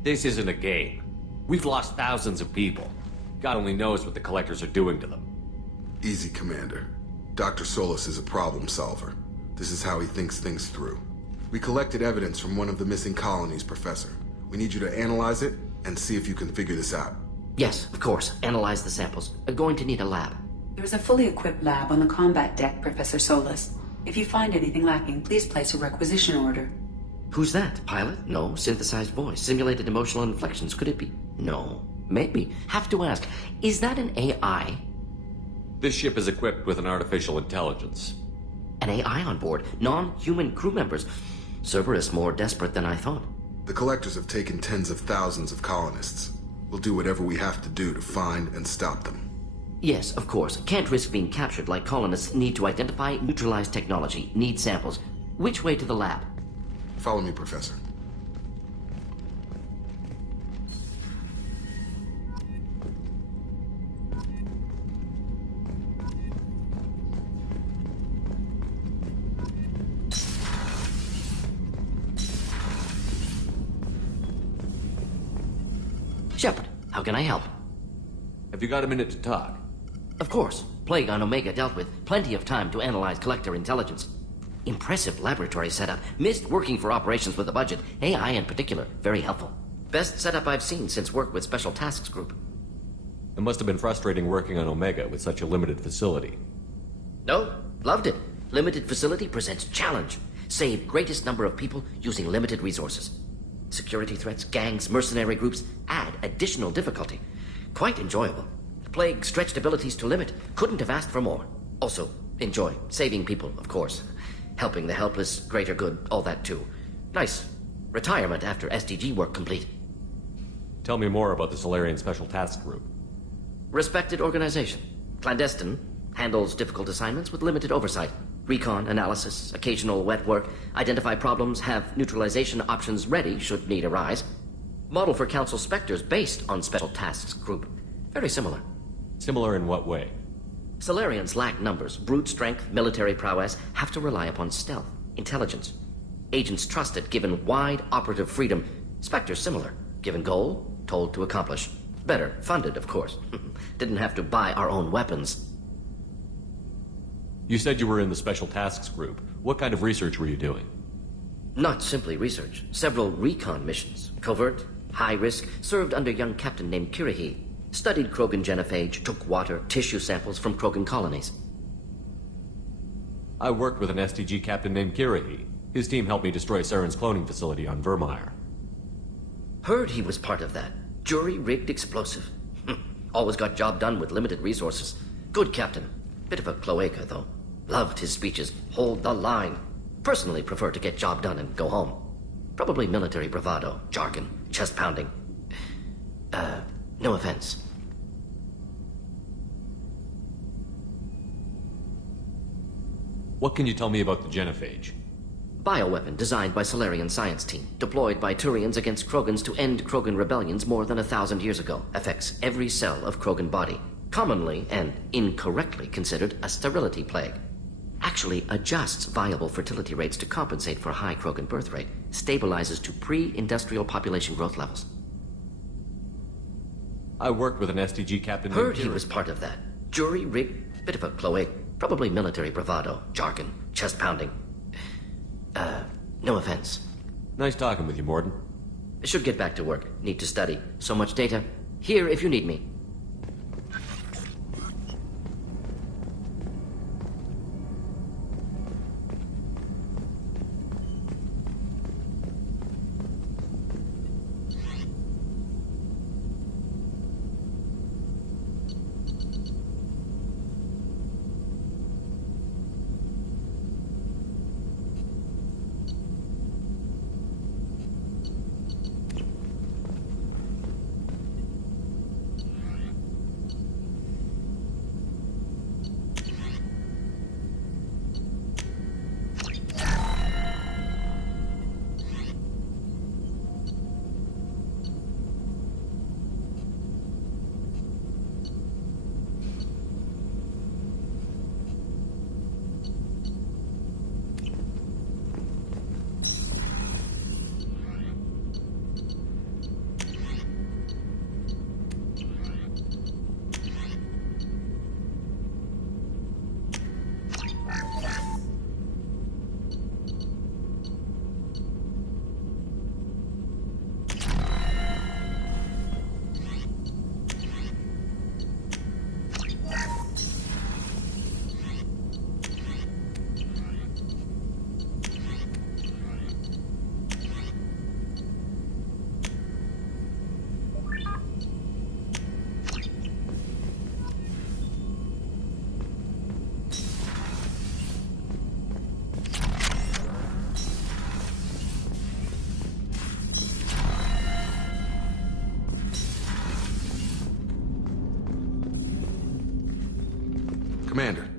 This isn't a game. We've lost thousands of people. God only knows what the Collectors are doing to them. Easy, Commander. Dr. Solus is a problem solver. This is how he thinks things through. We collected evidence from one of the missing colonies, Professor. We need you to analyze it and see if you can figure this out. Yes, of course. Analyze the samples. Going to need a lab. There's a fully equipped lab on the combat deck, Professor Solus. If you find anything lacking, please place a requisition order. Who's that? Pilot? No. Synthesized voice. Simulated emotional inflections. Could it be? No. Maybe. Have to ask. Is that an AI? This ship is equipped with an artificial intelligence. An AI on board? Non-human crew members? Cerberus more desperate than I thought. The Collectors have taken tens of thousands of colonists. We'll do whatever we have to do to find and stop them. Yes, of course. Can't risk being captured like colonists. Need to identify, neutralize technology. Need samples. Which way to the lab? Follow me, Professor. Shepard, how can I help? Have you got a minute to talk? Of course. Plague on Omega dealt with. Plenty of time to analyze Collector intelligence. Impressive laboratory setup. Missed working for operations with a budget. AI in particular. Very helpful. Best setup I've seen since work with Special Tasks Group. It must have been frustrating working on Omega with such a limited facility. No, loved it. Limited facility presents challenge. Save greatest number of people using limited resources. Security threats, gangs, mercenary groups add additional difficulty. Quite enjoyable. Plague stretched abilities to limit. Couldn't have asked for more. Also, enjoy. Saving people, of course. Helping the helpless, greater good, all that too. Nice. Retirement after SDG work complete. Tell me more about the Solarian Special Task Group. Respected organization. Clandestine. Handles difficult assignments with limited oversight. Recon, analysis, occasional wet work. Identify problems, have neutralization options ready should need arise. Model for Council Spectres based on Special Tasks Group. Very similar. Similar in what way? Solarians lack numbers, brute strength, military prowess, have to rely upon stealth, intelligence. Agents trusted, given wide operative freedom. Spectres similar, given goal, told to accomplish. Better, funded, of course. Didn't have to buy our own weapons. You said you were in the Special Tasks Group. What kind of research were you doing? Not simply research. Several recon missions. Covert, high risk, served under a young captain named Kirihi. Studied Krogan genophage, took water, tissue samples from Krogan colonies. I worked with an STG captain named Kirihi. His team helped me destroy Saren's cloning facility on Vermeer. Heard he was part of that. Jury-rigged explosive. Always got job done with limited resources. Good captain. Bit of a cloaca, though. Loved his speeches. Hold the line. Personally prefer to get job done and go home. Probably military bravado, jargon, chest pounding. No offense. What can you tell me about the genophage? Bioweapon designed by Solarian science team, deployed by Turians against Krogans to end Krogan rebellions more than 1,000 years ago. Affects every cell of Krogan body. Commonly and incorrectly considered a sterility plague. Actually adjusts viable fertility rates to compensate for high Krogan birth rate. Stabilizes to pre-industrial population growth levels. I worked with an STG captain. Heard he was part of that. Jury-rigged, bit of a cloaca. Probably military bravado, jargon, chest pounding. No offense. Nice talking with you, Morden. Should get back to work. Need to study. So much data. Here if you need me. Commander,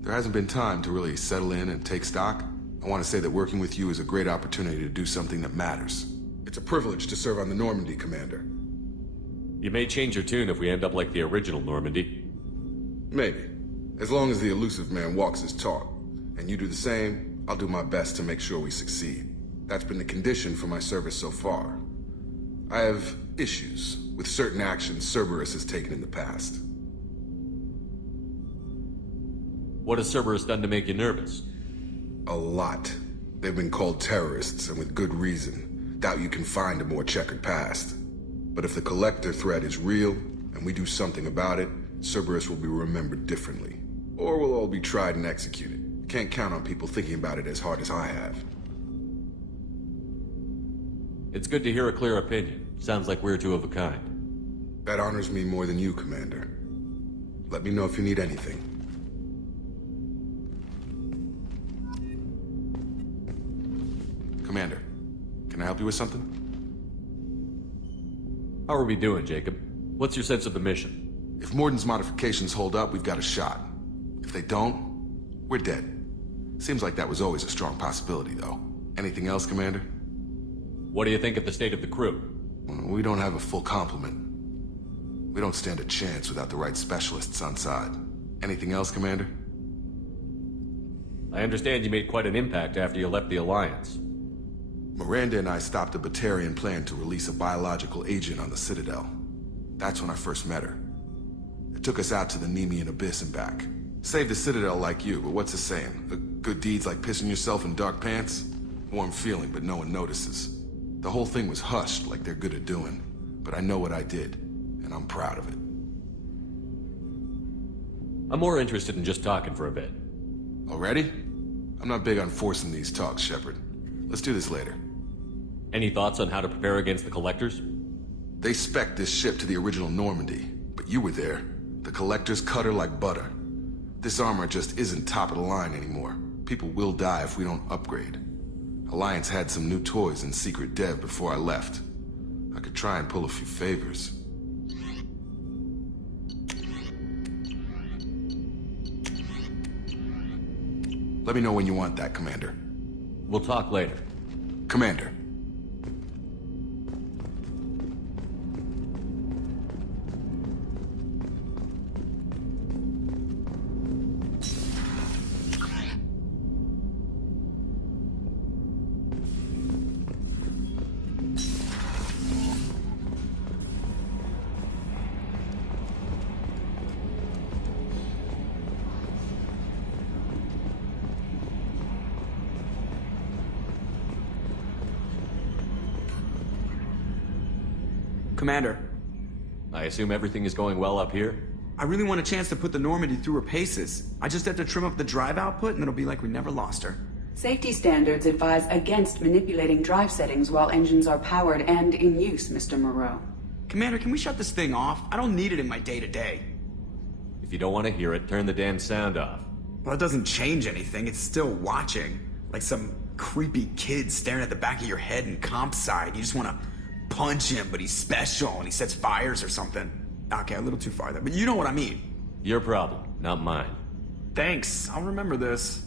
there hasn't been time to really settle in and take stock. I want to say that working with you is a great opportunity to do something that matters. It's a privilege to serve on the Normandy, Commander. You may change your tune if we end up like the original Normandy. Maybe. As long as the elusive man walks his talk, and you do the same, I'll do my best to make sure we succeed. That's been the condition for my service so far. I have issues with certain actions Cerberus has taken in the past. What has Cerberus done to make you nervous? A lot. They've been called terrorists, and with good reason. Doubt you can find a more checkered past. But if the Collector threat is real, and we do something about it, Cerberus will be remembered differently. Or we'll all be tried and executed. Can't count on people thinking about it as hard as I have. It's good to hear a clear opinion. Sounds like we're two of a kind. That honors me more than you, Commander. Let me know if you need anything. Commander, can I help you with something? How are we doing, Jacob? What's your sense of the mission? If Morden's modifications hold up, we've got a shot. If they don't, we're dead. Seems like that was always a strong possibility, though. Anything else, Commander? What do you think of the state of the crew? We don't have a full complement. We don't stand a chance without the right specialists on side. Anything else, Commander? I understand you made quite an impact after you left the Alliance. Miranda and I stopped a Batarian plan to release a biological agent on the Citadel. That's when I first met her. It took us out to the Nemean Abyss and back. Saved the Citadel like you, but what's the saying? Good deeds like pissing yourself in dark pants? Warm feeling, but no one notices. The whole thing was hushed, like they're good at doing. But I know what I did, and I'm proud of it. I'm more interested in just talking for a bit. Already? I'm not big on forcing these talks, Shepard. Let's do this later. Any thoughts on how to prepare against the Collectors? They spec'd this ship to the original Normandy, but you were there. The Collectors cut her like butter. This armor just isn't top of the line anymore. People will die if we don't upgrade. Alliance had some new toys in secret dev before I left. I could try and pull a few favors. Let me know when you want that, Commander. We'll talk later. Commander. Commander. I assume everything is going well up here? I really want a chance to put the Normandy through her paces. I just have to trim up the drive output and it'll be like we never lost her. Safety standards advise against manipulating drive settings while engines are powered and in use, Mr. Moreau. Commander, can we shut this thing off? I don't need it in my day-to-day. If you don't want to hear it, turn the damn sound off. Well, it doesn't change anything. It's still watching. Like some creepy kid staring at the back of your head in comp side. You just want to punch him, but he's special and he sets fires or something. Okay, a little too far there, but you know what I mean. Your problem, not mine. Thanks, I'll remember this.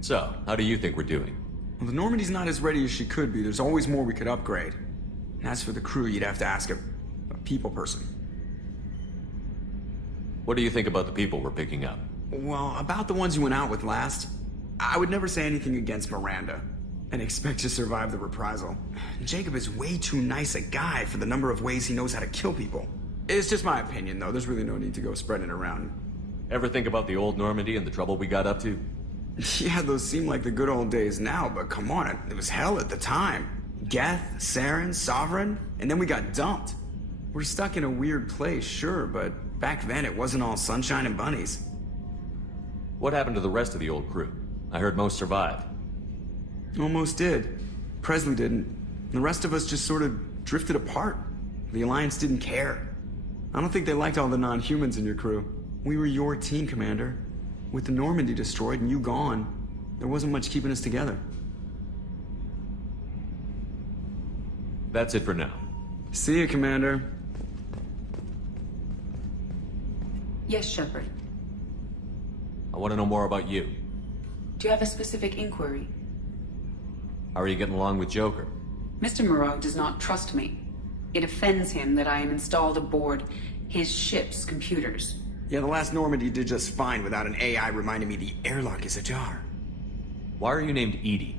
So, how do you think we're doing? Well, the Normandy's not as ready as she could be. There's always more we could upgrade. And as for the crew, you'd have to ask a people person. What do you think about the people we're picking up? Well, about the ones you went out with last, I would never say anything against Miranda. And expect to survive the reprisal. Jacob is way too nice a guy for the number of ways he knows how to kill people. It's just my opinion, though. There's really no need to go spreading it around. Ever think about the old Normandy and the trouble we got up to? Yeah, those seem like the good old days now, but come on, it was hell at the time. Geth, Saren, Sovereign, and then we got dumped. We're stuck in a weird place, sure, but back then it wasn't all sunshine and bunnies. What happened to the rest of the old crew? I heard most survived. Almost did. Presley didn't. The rest of us just sort of drifted apart. The Alliance didn't care. I don't think they liked all the non-humans in your crew. We were your team, Commander. With the Normandy destroyed and you gone, there wasn't much keeping us together. That's it for now. See you, Commander. Yes, Shepard. I want to know more about you. Do you have a specific inquiry? How are you getting along with Joker? Mr. Moreau does not trust me. It offends him that I am installed aboard his ship's computers. Yeah, the last Normandy did just fine without an AI reminding me the airlock is ajar. Why are you named EDI?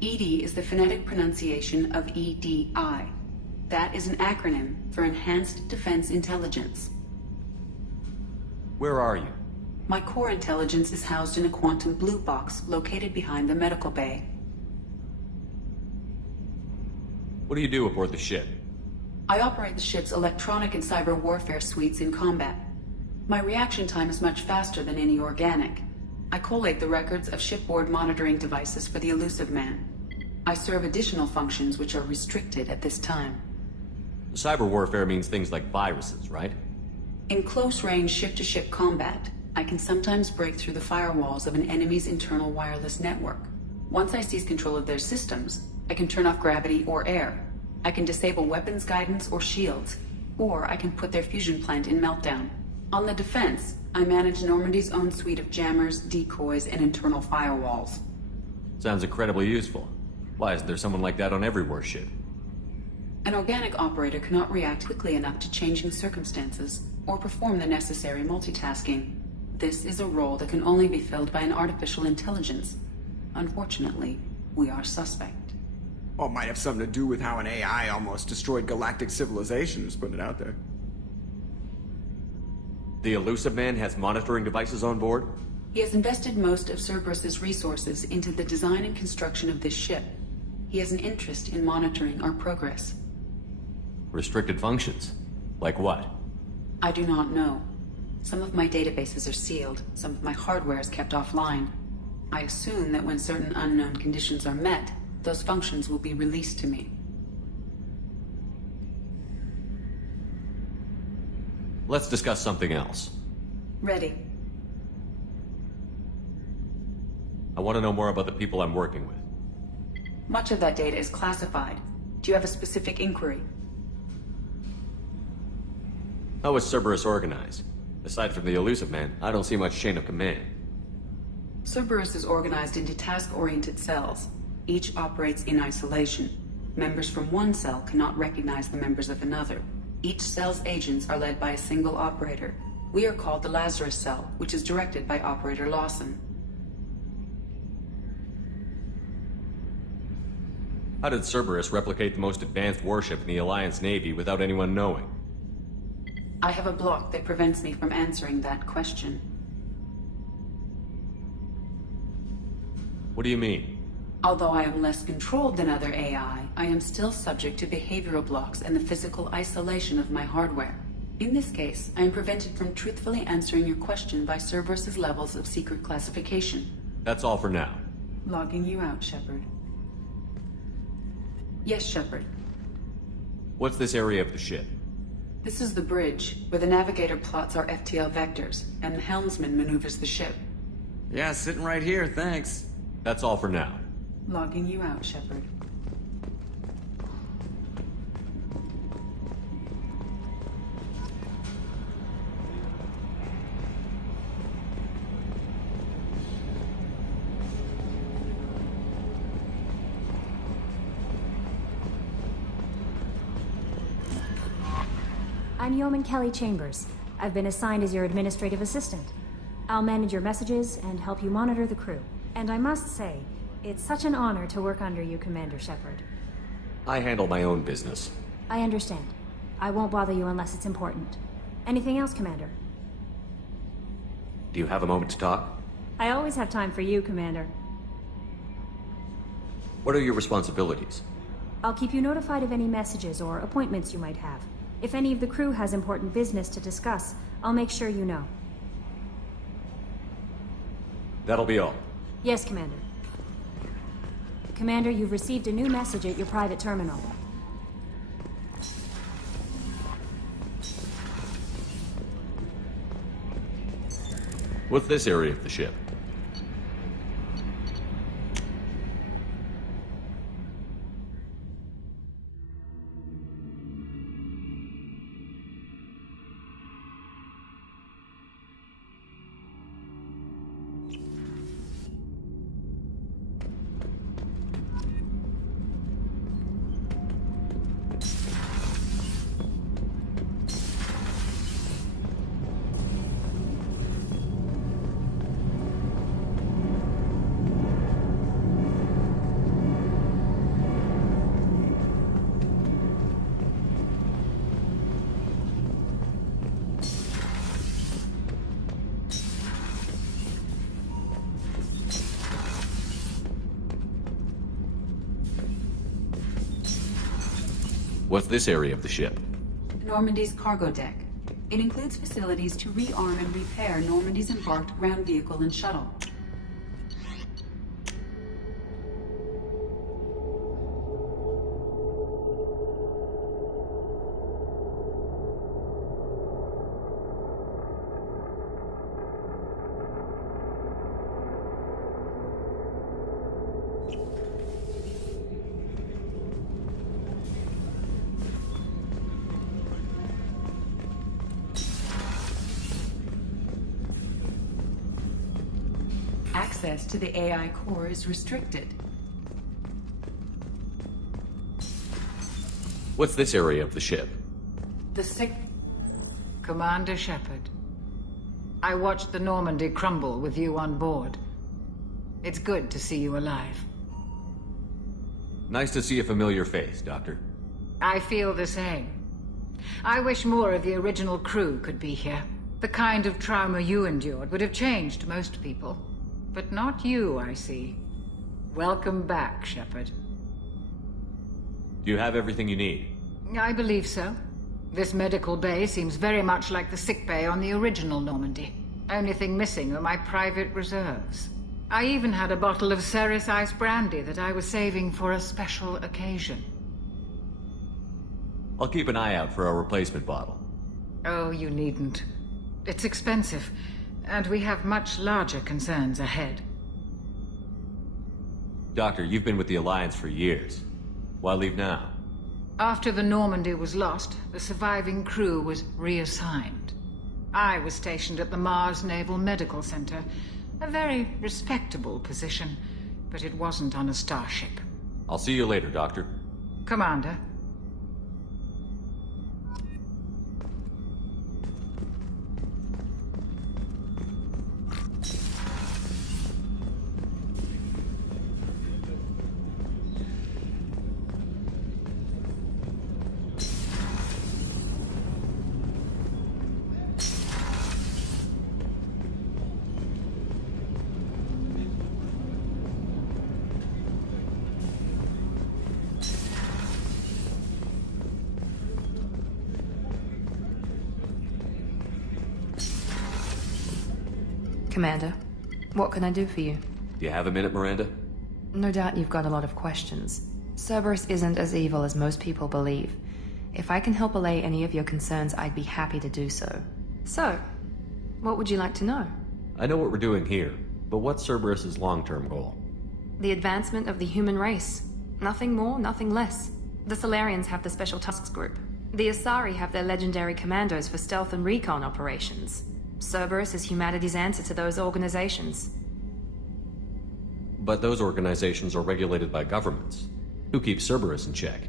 EDI is the phonetic pronunciation of EDI. That is an acronym for Enhanced Defense Intelligence. Where are you? My core intelligence is housed in a quantum blue box located behind the medical bay. What do you do aboard the ship? I operate the ship's electronic and cyber warfare suites in combat. My reaction time is much faster than any organic. I collate the records of shipboard monitoring devices for the elusive man. I serve additional functions which are restricted at this time. Cyber warfare means things like viruses, right? In close-range ship-to-ship combat, I can sometimes break through the firewalls of an enemy's internal wireless network. Once I seize control of their systems, I can turn off gravity or air. I can disable weapons guidance or shields, or I can put their fusion plant in meltdown. On the defense, I manage Normandy's own suite of jammers, decoys, and internal firewalls. Sounds incredibly useful. Why isn't there someone like that on every warship? An organic operator cannot react quickly enough to changing circumstances or perform the necessary multitasking. This is a role that can only be filled by an artificial intelligence. Unfortunately, we are suspect. Well, it might have something to do with how an AI almost destroyed galactic civilizations, putting it out there. The Elusive Man has monitoring devices on board? He has invested most of Cerberus's resources into the design and construction of this ship. He has an interest in monitoring our progress. Restricted functions? Like what? I do not know. Some of my databases are sealed, some of my hardware is kept offline. I assume that when certain unknown conditions are met, those functions will be released to me. Let's discuss something else. Ready. I want to know more about the people I'm working with. Much of that data is classified. Do you have a specific inquiry? How is Cerberus organized? Aside from the Elusive Man, I don't see much chain of command. Cerberus is organized into task-oriented cells. Each operates in isolation. Members from one cell cannot recognize the members of another. Each cell's agents are led by a single operator. We are called the Lazarus Cell, which is directed by Operator Lawson. How did Cerberus replicate the most advanced warship in the Alliance Navy without anyone knowing? I have a block that prevents me from answering that question. What do you mean? Although I am less controlled than other AI, I am still subject to behavioral blocks and the physical isolation of my hardware. In this case, I am prevented from truthfully answering your question by Cerberus's levels of secret classification. That's all for now. Logging you out, Shepard. Yes, Shepard. What's this area of the ship? This is the bridge, where the navigator plots our FTL vectors, and the helmsman maneuvers the ship. Yeah, sitting right here, thanks. That's all for now. Logging you out, Shepard. I'm Yeoman Kelly Chambers. I've been assigned as your administrative assistant. I'll manage your messages and help you monitor the crew. And I must say, it's such an honor to work under you, Commander Shepard. I handle my own business. I understand. I won't bother you unless it's important. Anything else, Commander? Do you have a moment to talk? I always have time for you, Commander. What are your responsibilities? I'll keep you notified of any messages or appointments you might have. If any of the crew has important business to discuss, I'll make sure you know. That'll be all. Yes, Commander. Commander, you've received a new message at your private terminal. What's this area of the ship? What's this area of the ship? Normandy's cargo deck. It includes facilities to rearm and repair Normandy's embarked ground vehicle and shuttle. Access to the AI core is restricted. What's this area of the ship? The sick... Commander Shepard. I watched the Normandy crumble with you on board. It's good to see you alive. Nice to see a familiar face, Doctor. I feel the same. I wish more of the original crew could be here. The kind of trauma you endured would have changed most people. But not you, I see. Welcome back, Shepard. Do you have everything you need? I believe so. This medical bay seems very much like the sick bay on the original Normandy. Only thing missing are my private reserves. I even had a bottle of Ceres Ice Brandy that I was saving for a special occasion. I'll keep an eye out for a replacement bottle. Oh, you needn't. It's expensive, and we have much larger concerns ahead. Doctor, you've been with the Alliance for years. Why leave now? After the Normandy was lost, the surviving crew was reassigned. I was stationed at the Mars Naval Medical Center, a very respectable position, but it wasn't on a starship. I'll see you later, Doctor. Commander. Commander, what can I do for you? Do you have a minute, Miranda? No doubt you've got a lot of questions. Cerberus isn't as evil as most people believe. If I can help allay any of your concerns, I'd be happy to do so. So, what would you like to know? I know what we're doing here, but what's Cerberus's long-term goal? The advancement of the human race. Nothing more, nothing less. The Solarians have the Special Tasks Group. The Asari have their legendary commandos for stealth and recon operations. Cerberus is humanity's answer to those organizations. But those organizations are regulated by governments. Who keeps Cerberus in check?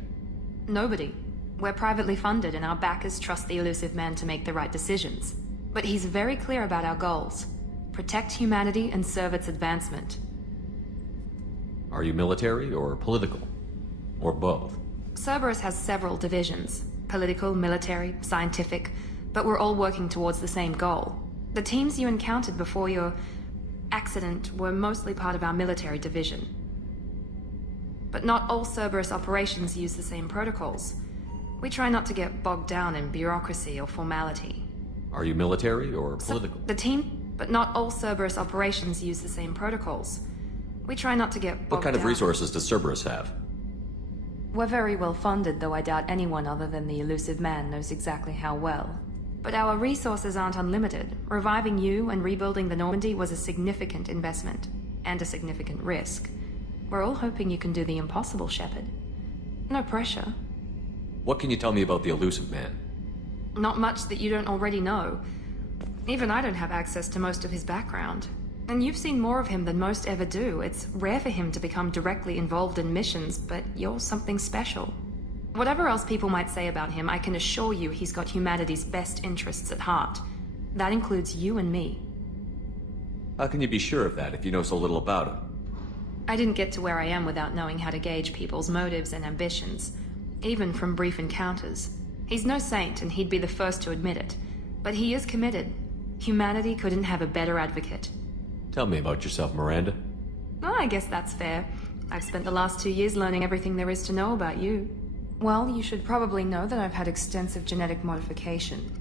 Nobody. We're privately funded and our backers trust the elusive man to make the right decisions. But he's very clear about our goals. Protect humanity and serve its advancement. Are you military or political? Or both? Cerberus has several divisions. Political, military, scientific, but we're all working towards the same goal. The teams you encountered before your accident were mostly part of our military division. But not all Cerberus operations use the same protocols. We try not to get bogged down in bureaucracy or formality. Are you military or political? But not all Cerberus operations use the same protocols. We try not to get bogged down. What kind of resources does Cerberus have? We're very well funded, though I doubt anyone other than the elusive man knows exactly how well. But our resources aren't unlimited. Reviving you and rebuilding the Normandy was a significant investment, and a significant risk. We're all hoping you can do the impossible, Shepard. No pressure. What can you tell me about the elusive man? Not much that you don't already know. Even I don't have access to most of his background. And you've seen more of him than most ever do. It's rare for him to become directly involved in missions, but you're something special. Whatever else people might say about him, I can assure you he's got humanity's best interests at heart. That includes you and me. How can you be sure of that if you know so little about him? I didn't get to where I am without knowing how to gauge people's motives and ambitions, even from brief encounters. He's no saint, and he'd be the first to admit it. But he is committed. Humanity couldn't have a better advocate. Tell me about yourself, Miranda. Oh, I guess that's fair. I've spent the last 2 years learning everything there is to know about you. Well, you should probably know that I've had extensive genetic modification.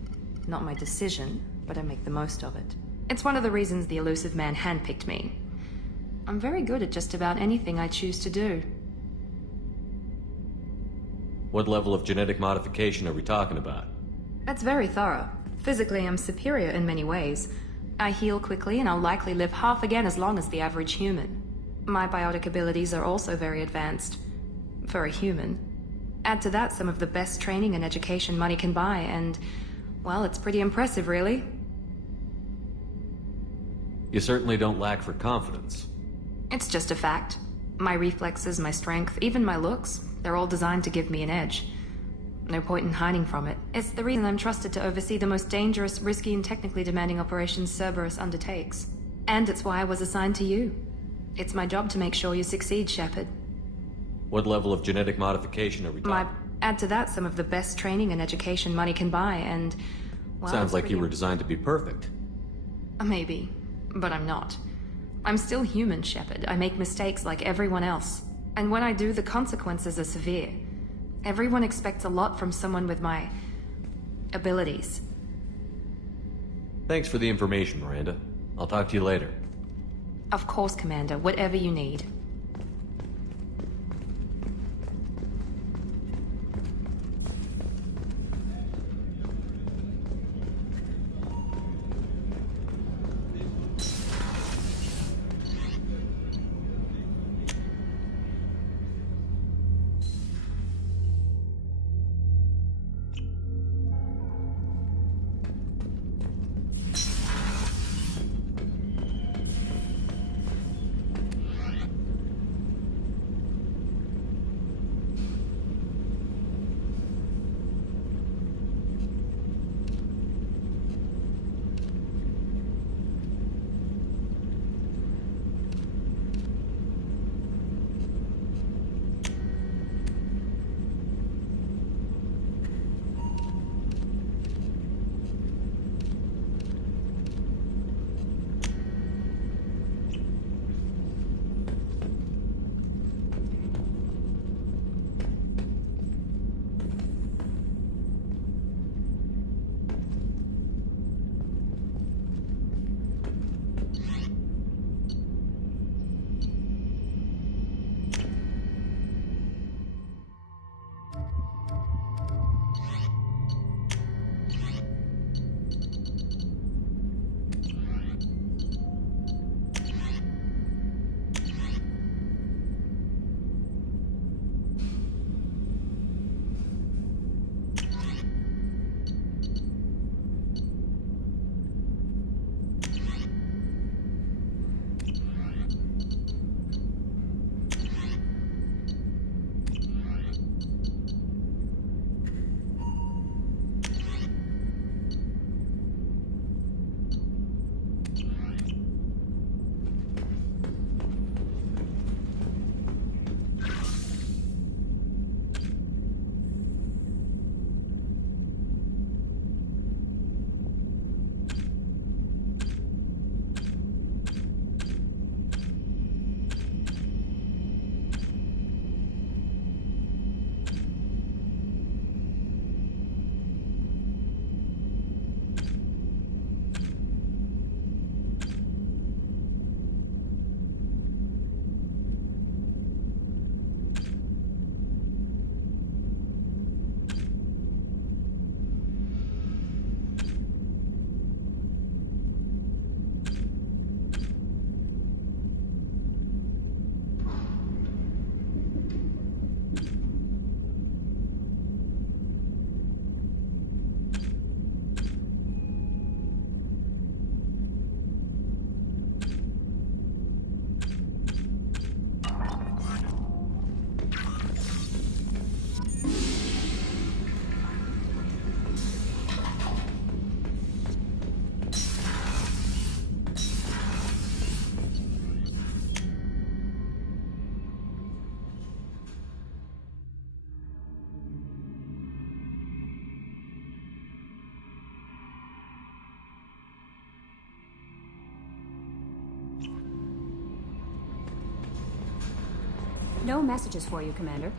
Not my decision, but I make the most of it. It's one of the reasons the elusive man handpicked me. I'm very good at just about anything I choose to do. What level of genetic modification are we talking about? That's very thorough. Physically, I'm superior in many ways. I heal quickly, and I'll likely live half again as long as the average human. My biotic abilities are also very advanced. For a human. Add to that some of the best training and education money can buy, and, well, it's pretty impressive, really. You certainly don't lack for confidence. It's just a fact. My reflexes, my strength, even my looks, they're all designed to give me an edge. No point in hiding from it. It's the reason I'm trusted to oversee the most dangerous, risky, and technically demanding operations Cerberus undertakes. And it's why I was assigned to you. It's my job to make sure you succeed, Shepard. What level of genetic modification are we talking? Add to that some of the best training and education money can buy, and... well, sounds like you were designed to be perfect. Maybe, but I'm not. I'm still human, Shepard. I make mistakes like everyone else. And when I do, the consequences are severe. Everyone expects a lot from someone with my... abilities. Thanks for the information, Miranda. I'll talk to you later. Of course, Commander. Whatever you need. No messages for you, Commander.